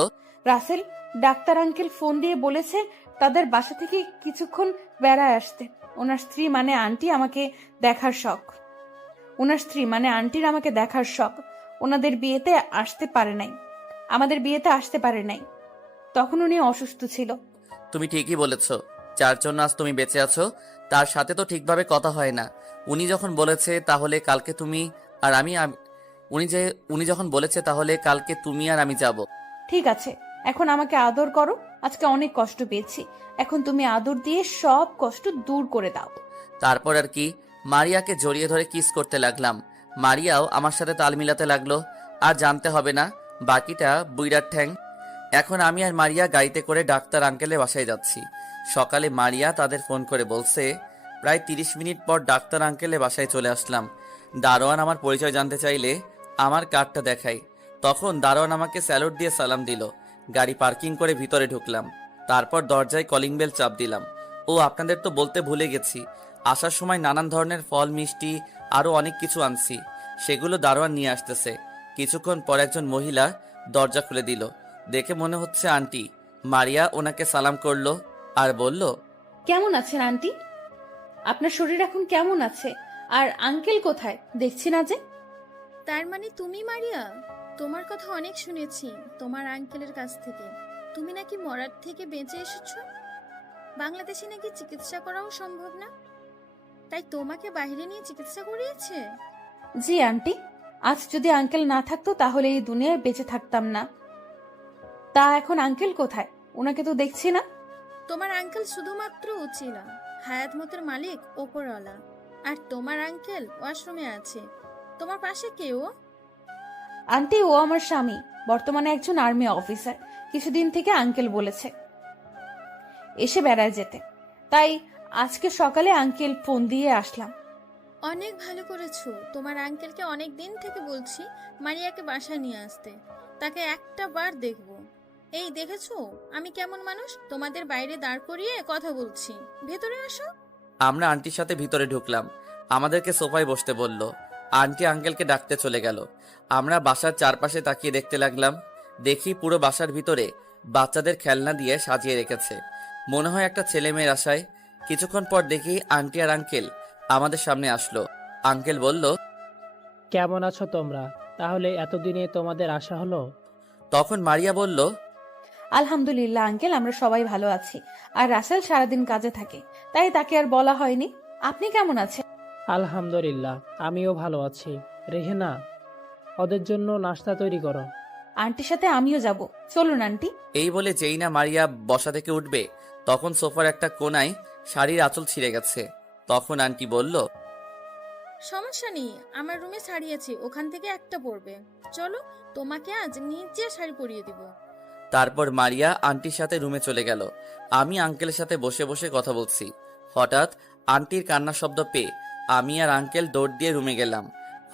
রাসেল, ডাক্তার আঙ্কেল ফোন দিয়ে বলেছে তাদের বাসা থেকে কিছুক্ষণ বেড়ায় আসতে। ওনার স্ত্রী মানে আন্টির আমাকে দেখার শখ। ওনাদের বিয়েতে আসতে পারে নাই, আমাদের বিয়েতে আসতে পারে নাই। তখন উনি অসুস্থ ছিল। তুমি ঠিকই বলেছ, যার জন্য আজ তুমি বেঁচে আছো তার সাথে তো ঠিকভাবে কথা হয় না। উনি যখন বলেছে তাহলে কালকে তুমি আর আমি উনি যখন বলেছে তাহলে কালকে তুমি আর আমি যাব। ঠিক আছে, এখন আমাকে আদর করো। আজকে অনেক কষ্ট পেয়েছি, এখন তুমি আদর দিয়ে সব কষ্ট দূর করে দাও। তারপর আর কি, মারিয়াকে জড়িয়ে ধরে কিস করতে লাগলাম। মারিয়াও আমার সাথে তাল মিলাতে লাগলো। আর জানতে হবে না বাকিটা বুইড়ার ঠ্যাং। এখন আমি আর মারিয়া গাড়িতে করে ডাক্তার আঙ্কেলের বাসায় যাচ্ছি। সকালে মারিয়া তাদের ফোন করে বলছে, প্রায় 30 মিনিট পর ডাক্তার আঙ্কেলের বাসায় চলে আসলাম। দারোয়ান আমার পরিচয় জানতে চাইলে আমার কার্ডটা দেখাই। তখন দারোয়ান আমাকে স্যালুট দিয়ে সালাম দিল। গাড়ি পার্কিং করে ভিতরে ঢুকলাম। তারপর দরজায় কলিং বেল চাপ দিলাম। ও আপনাদের তো বলতে ভুলে গেছি, আসার সময় নানান ধরনের ফল, মিষ্টি, আরো অনেক কিছু আনছি। সেগুলো দারোয়ান নিয়ে আসতেছে। কিছুক্ষণ পর একজন মহিলা দরজা খুলে দিল। দেখে মনে হচ্ছে আন্টি। মারিয়া ওনাকে সালাম করলো আর বলল, কেমন আছেন আন্টি? আপনার শরীর এখন কেমন আছে? আর আঙ্কেল কোথায়? দেখছি না যে। তার মানে তুমি মারিয়া? তোমার কথা অনেক শুনেছি তোমার আঙ্কেলের কাছ থেকে। তুমি নাকি মরার থেকে বেঁচে এসেছো। বাংলাদেশে নাকি চিকিৎসা করাও সম্ভব না, তাই তোমাকে বাইরে নিয়ে চিকিৎসা করিয়েছে? জি আন্টি, আজ যদি আঙ্কেল না থাকতো তাহলে এই দুনিয়ায় বেঁচে থাকতাম না। তা এখন আঙ্কেল কোথায়? ওনাকে তো দেখছি না। তোমার আঙ্কেল শুধুমাত্র উচিলা, হায়াত মতের মালিক ওপরওয়ালা। আর তোমার আঙ্কেল ওয়াশরুমে আছে। তোমার পাশে কেউ? আন্টি, ও আমার স্বামী, বর্তমানে একজন আর্মি অফিসার। কিছুদিন থেকে আঙ্কেল বলেছে এসে বেড়ায় যেতে, তাই আজকে সকালে আঙ্কেল ফোন দিয়ে আসলাম। অনেক ভালো করেছো। তোমার আঙ্কেলকে অনেক দিন থেকে বলছি মারিয়াকে বাসায় নিয়ে আসতে, তাকে একটা বার দেখবো। এই দেখেছো আমি কেমন মানুষ? তোমাদের বাইরে দাঁড় করিয়ে কথা বলছি, ভেতরে আসো। আমরা আন্টির সাথে ভিতরে ঢুকলাম। আমাদেরকে সোফায় বসতে বলল। আন্টি আঙ্কেলকে ডাকতে চলে গেল। আমরা বাসার চারপাশে তাকিয়ে দেখতে লাগলাম। দেখি পুরো বাসার ভিতরে বাচ্চাদের খেলনা দিয়ে সাজিয়ে রেখেছে, মনে হয় একটা ছেলে মেয়ের আশায়। কিছুক্ষণ পর দেখি আন্টি আর আঙ্কেল আমাদের সামনে আসলো। আঙ্কেল বলল, কেমন আছো তোমরা? তাহলে এতদিনে তোমাদের আশা হলো? তখন মারিয়া বলল, আলহামদুলিল্লাহ আঙ্কেল, আমরা সবাই ভালো আছি। আর রাসেল সারাদিন কাজে থাকে, তাই তাকে আর বলা হয়নি। আপনি কেমন আছেন? আলহামদুলিল্লাহ, আমিও ভালো আছি। রেহেনা, ওদের জন্য নাস্তা তৈরি করো। আন্টির সাথে আমিও যাব, চলুন আন্টি। এই বলে যেই না মারিয়া বসা থেকে উঠবে, তখন সোফার একটা কোনায় শাড়ির আঁচল ছিঁড়ে গেছে। তখন আন্টি বলল, সমস্যা নেই, আমার রুমে শাড়ি আছে, ওখান থেকে একটা পরবে। চলো, তোমাকে আজ নিজে শাড়ি পরিয়ে দিব। তারপর মারিয়া আন্টির সাথে রুমে চলে গেল। আমি আঙ্কেলের সাথে বসে বসে কথা বলছি। হঠাৎ আন্টির কান্নার শব্দ পেয়ে আমি আর আঙ্কেল দৌড় দিয়ে রুমে গেলাম।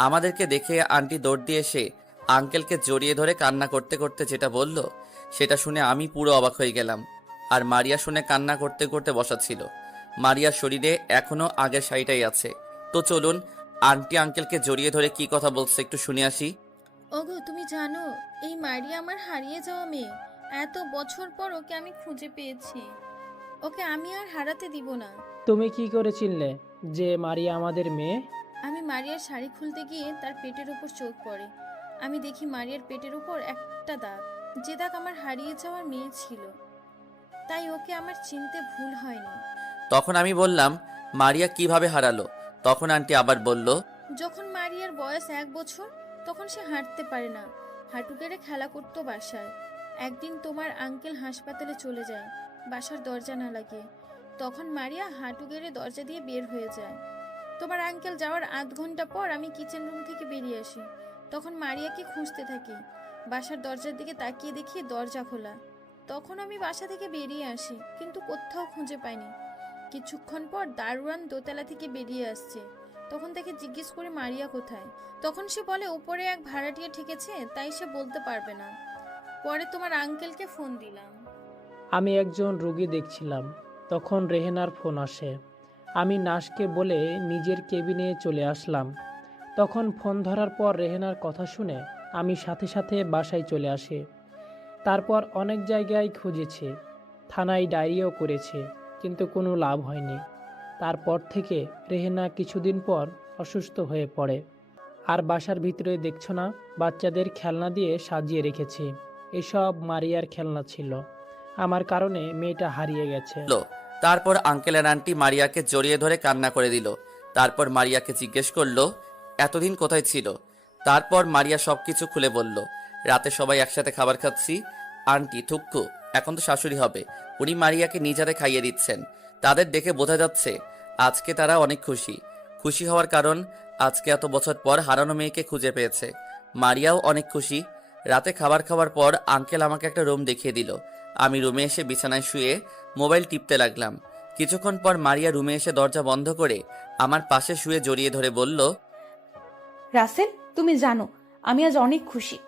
আমাদেরকে দেখে আন্টি দৌড় দিয়ে এসে আঙ্কেলকে জড়িয়ে ধরে কান্না করতে করতে যেটা বলল, সেটা শুনে আমি পুরো অবাক হয়ে গেলাম। আর মারিয়া শুনে কান্না করতে করতে বসা ছিল। মারিয়ার শরীরে এখনো আগের শাড়িটাই আছে। তো চলুন আন্টি আঙ্কেলকে জড়িয়ে ধরে কি কথা বলছে একটু শুনে আসি। ওগো, তুমি জানো এই মারিয়া আমার হারিয়ে যাওয়া মেয়ে। এত বছর পর ওকে আমি খুঁজে পেয়েছি। ওকে আমি আর হারাতে দিব না। তুমি কি করে চিনলে যে মারিয়া আমাদের মেয়ে? আমি মারিয়ার শাড়ি খুলতে গিয়ে তার পেটের উপর চোখ পড়ে। আমি দেখি মারিয়ার পেটের উপর একটা দাগ, যে দাগ আমার হারিয়ে যাওয়ার মেয়ে ছিল। তাই ওকে আমার চিনতে ভুল হয়নি। তখন আমি বললাম, মারিয়া কিভাবে হারালো? তখন আন্টি আবার বলল, যখন মারিয়ার বয়স 1 বছর, তখন সে হাঁটতে পারে না, হাঁটু গেড়ে খেলা করতো বাসায়। একদিন তোমার আঙ্কেল হাসপাতালে চলে যায়, বাসার দরজা না লাগিয়ে। তখন মারিয়া হাঁটু গেড়ে দরজা দিয়ে বের হয়ে যায়। তোমার আঙ্কেল যাওয়ার আধ ঘন্টা পর আমি কিচেন রুম থেকে বেরিয়ে আসি। তখন মারিয়াকে খুঁজতে থাকি। বাসার দরজার দিকে তাকিয়ে দেখি দরজা খোলা। তখন আমি বাসা থেকে বেরিয়ে আসি, কিন্তু কোথাও খুঁজে পাইনি। কিছুক্ষণ পর দারোয়ান দোতলা থেকে বেরিয়ে আসছে। তখন তাকে জিজ্ঞেস করে মারিয়া কোথায়। তখন সে বলে ওপরে এক ভাড়াটিয়া ঠেকেছে, তাই সে বলতে পারবে না। পরে তোমার আঙ্কেলকে ফোন দিলাম। আমি একজন রোগী দেখছিলাম, তখন রেহেনার ফোন আসে। আমি নার্সকে বলে নিজের কেবিনে চলে আসলাম। তখন ফোন ধরার পর রেহেনার কথা শুনে আমি সাথে সাথে বাসায় চলে আসি। তারপর অনেক জায়গায় খুঁজেছি, থানায় ডায়েরিও করেছি, কিন্তু কোনো লাভ হয়নি। তারপর থেকে রেহেনা কিছুদিন পর অসুস্থ হয়ে পড়ে। আর বাসার ভিতরে দেখছো না, বাচ্চাদের খেলনা দিয়ে সাজিয়ে রেখেছি। এসব মারিয়ার খেলনা ছিল, আমার কারণে মেয়েটা হারিয়ে গেছে। তারপর আঙ্কেল আর আন্টি মারিয়াকে জড়িয়ে ধরে কান্না করে দিল। তারপর মারিয়াকে জিজ্ঞেস করলো এতদিন কোথায় ছিল। তারপর মারিয়া সবকিছু খুলে বলল। রাতে সবাই একসাথে খাবার খাচ্ছি। আন্টি থুক্কু, এখন তো শাশুড়ি হবে, উনি মারিয়াকে নিজ হাতে খাইয়ে দিচ্ছেন। তাদের দেখে বোঝা যাচ্ছে আজকে তারা অনেক খুশি। খুশি হওয়ার কারণ আজকে এত বছর পর হারানো মেয়েকে খুঁজে পেয়েছে। মারিয়াও অনেক খুশি। রাতে খাবার খাওয়ার পর আঙ্কেল আমাকে একটা রুম দেখিয়ে দিল। আমি রুমে এসে বিছানায় শুয়ে মোবাইল টিপতে লাগলাম। কিছুক্ষণ পর মারিয়া রুমে এসে দরজা বন্ধ করে আমার পাশে শুয়ে জড়িয়ে ধরে বলল, রাসেল, তুমি জানো আমি আজ অনেক খুশি।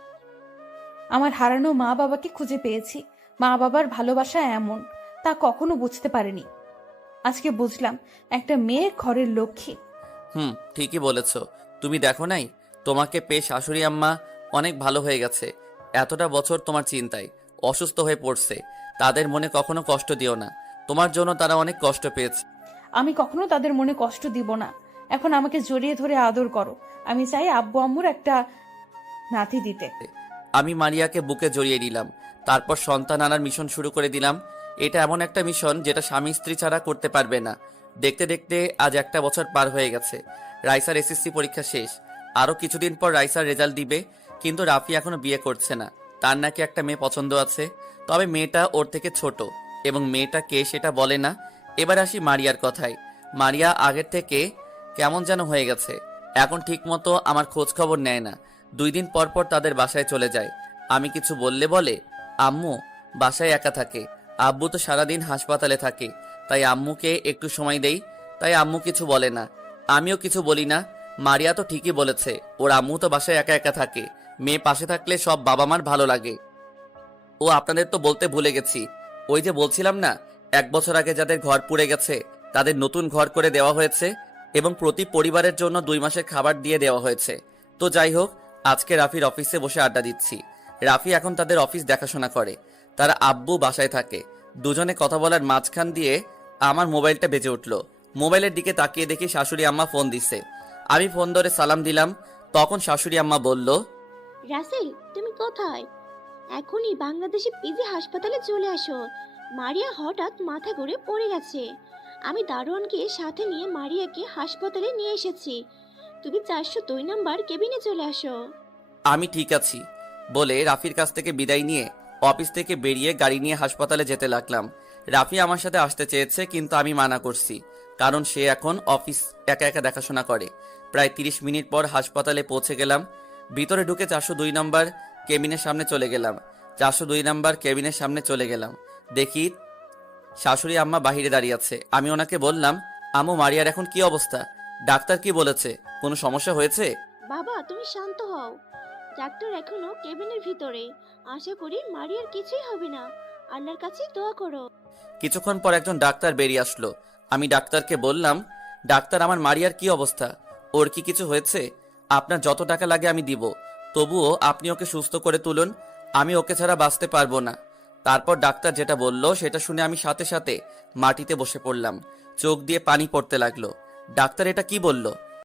আমার হারানো মা বাবাকে খুঁজে পেয়েছি। মা বাবার ভালোবাসা এমন, তা কখনো বুঝতে পারিনি। আজকে বুঝলাম একটা মেয়ে ঘরের লক্ষ্মী। ঠিকই বলেছ। তুমি দেখো নাই, তোমাকে পেয়ে শাশুড়ি আম্মা অনেক ভালো হয়ে গেছে। এতটা বছর তোমার চিন্তায় অসুস্থ হয়ে পড়ছে, তাদের মনে কখনো কষ্ট দিও না। তোমার জন্য তারা অনেক কষ্ট পেয়েছে। আমি কখনো তাদের মনে কষ্ট দিব না। এখন আমাকে জড়িয়ে ধরে আদর করো। আমি চাই আব্বু আম্মুর একটা নাতি দিতে। আমি মারিয়াকে বুকে জড়িয়ে নিলাম। তারপর সন্তান আনার মিশন শুরু করে দিলাম। এটা এমন একটা মিশন যেটা স্বামী স্ত্রী ছাড়া করতে পারবে না। দেখতে দেখতে আজ 1 বছর পার হয়ে গেছে। রাইসার এসএসসি পরীক্ষা শেষ। আরও কিছুদিন পর রাইসার রেজাল্ট দিবে, কিন্তু রাফি এখনো বিয়ে করছে না। তার নাকি একটা মেয়ে পছন্দ আছে, তবে মেয়েটা ওর থেকে ছোট এবং মেয়েটা কে সেটা বলে না। এবার আসি মারিয়ার কথায়। মারিয়া আগের থেকে কেমন যেন হয়ে গেছে। এখন ঠিক মতো আমার খোঁজ খবর নেয় না। 2 দিন পর পর তাদের বাসায় চলে যায়। আমি কিছু বললে বলে আম্মু বাসায় একা থাকে, আব্বু তো সারাদিন হাসপাতালে থাকে, তাই আম্মুকে একটু সময় দেই। তাই আম্মু কিছু বলে না, আমিও কিছু বলি না। মারিয়া তো ঠিকই বলেছে, ওর আম্মু তো বাসায় একা একা থাকে, মেয়ে পাশে থাকলে সব বাবা মার ভালো লাগে। ও আপনাদের তো বলতে ভুলে গেছি, ওই যে বলছিলাম না 1 বছর আগে যাদের ঘর পুড়ে গেছে তাদের নতুন ঘর করে দেওয়া হয়েছে এবং প্রতি পরিবারের জন্য 2 মাসের খাবার দিয়ে দেওয়া হয়েছে। তো যাই হোক, আজকে রাফির অফিসে বসে আড্ডা দিচ্ছি। রাফি এখন তাদের অফিস দেখাশোনা করে, তার আব্বু বাসায় থাকে। দুজনে কথা বলার মাঝখান দিয়ে আমার মোবাইলটা বেজে উঠল। মোবাইলের দিকে তাকিয়ে দেখি শাশুড়ি আম্মা ফোন দিচ্ছে। আমি ফোন ধরে সালাম দিলাম। তখন শাশুড়ি আম্মা বলল, রাসেল, তুমি কোথায়? এখনই বাংলাদেশে পিজি হাসপাতালে চলে আসো। মারিয়া হঠাৎ মাথা ঘুরে পড়ে গেছে। আমি দারোয়ানকে সাথে নিয়ে মারিয়াকে হাসপাতালে নিয়ে এসেছি। তুমি 402 নাম্বার কেবিনে চলে আসো। আমি ঠিক আছি বলে রাফির কাছ থেকে বিদায় নিয়ে অফিস থেকে বেরিয়ে গাড়ি নিয়ে হাসপাতালে যেতে লাগলাম। রাফি আমার সাথে আসতে চেয়েছে, কিন্তু আমি মানা করছি, কারণ সে এখন অফিস একা একা দেখাশোনা করে। প্রায় 30 মিনিট পর হাসপাতালে পৌঁছে গেলাম। ভিতরে ঢুকে 402 নম্বর কেবিনের সামনে চলে গেলাম। 402 নম্বর কেবিনের সামনে চলে গেলাম, দেখি শাশুড়ি আম্মা বাহিরে দাঁড়িয়ে আছে। আমি ওনাকে বললাম, আম্মু, মারিয়ার এখন কি অবস্থা? ডাক্তার কি বলেছে? কোনো সমস্যা হয়েছে? বাবা, তুমি শান্ত হও। ডাক্তার এখনো কেবিনের ভিতরে। আশা করি মারিয়ার কিছুই হবে না। আল্লাহর কাছে দোয়া করো। কিছুক্ষণ পর একজন ডাক্তার বেরিয়ে আসলো। আমি ডাক্তারকে বললাম, ডাক্তার, আমার মারিয়ার কি অবস্থা? ওর কি কিছু হয়েছে? আপনার যত টাকা লাগে আমি দিব, তবুও আপনি ওকে সুস্থ করে তুলুন। আমি ওকে ছাড়া বাঁচতে পারবো না। তারপর ডাক্তার যেটা বলল সেটা শুনে আমি সাথে সাথে মাটিতে বসে পড়লাম। চোখ দিয়ে পানি পড়তে লাগলো। ডাক্তার এটা কি বলল?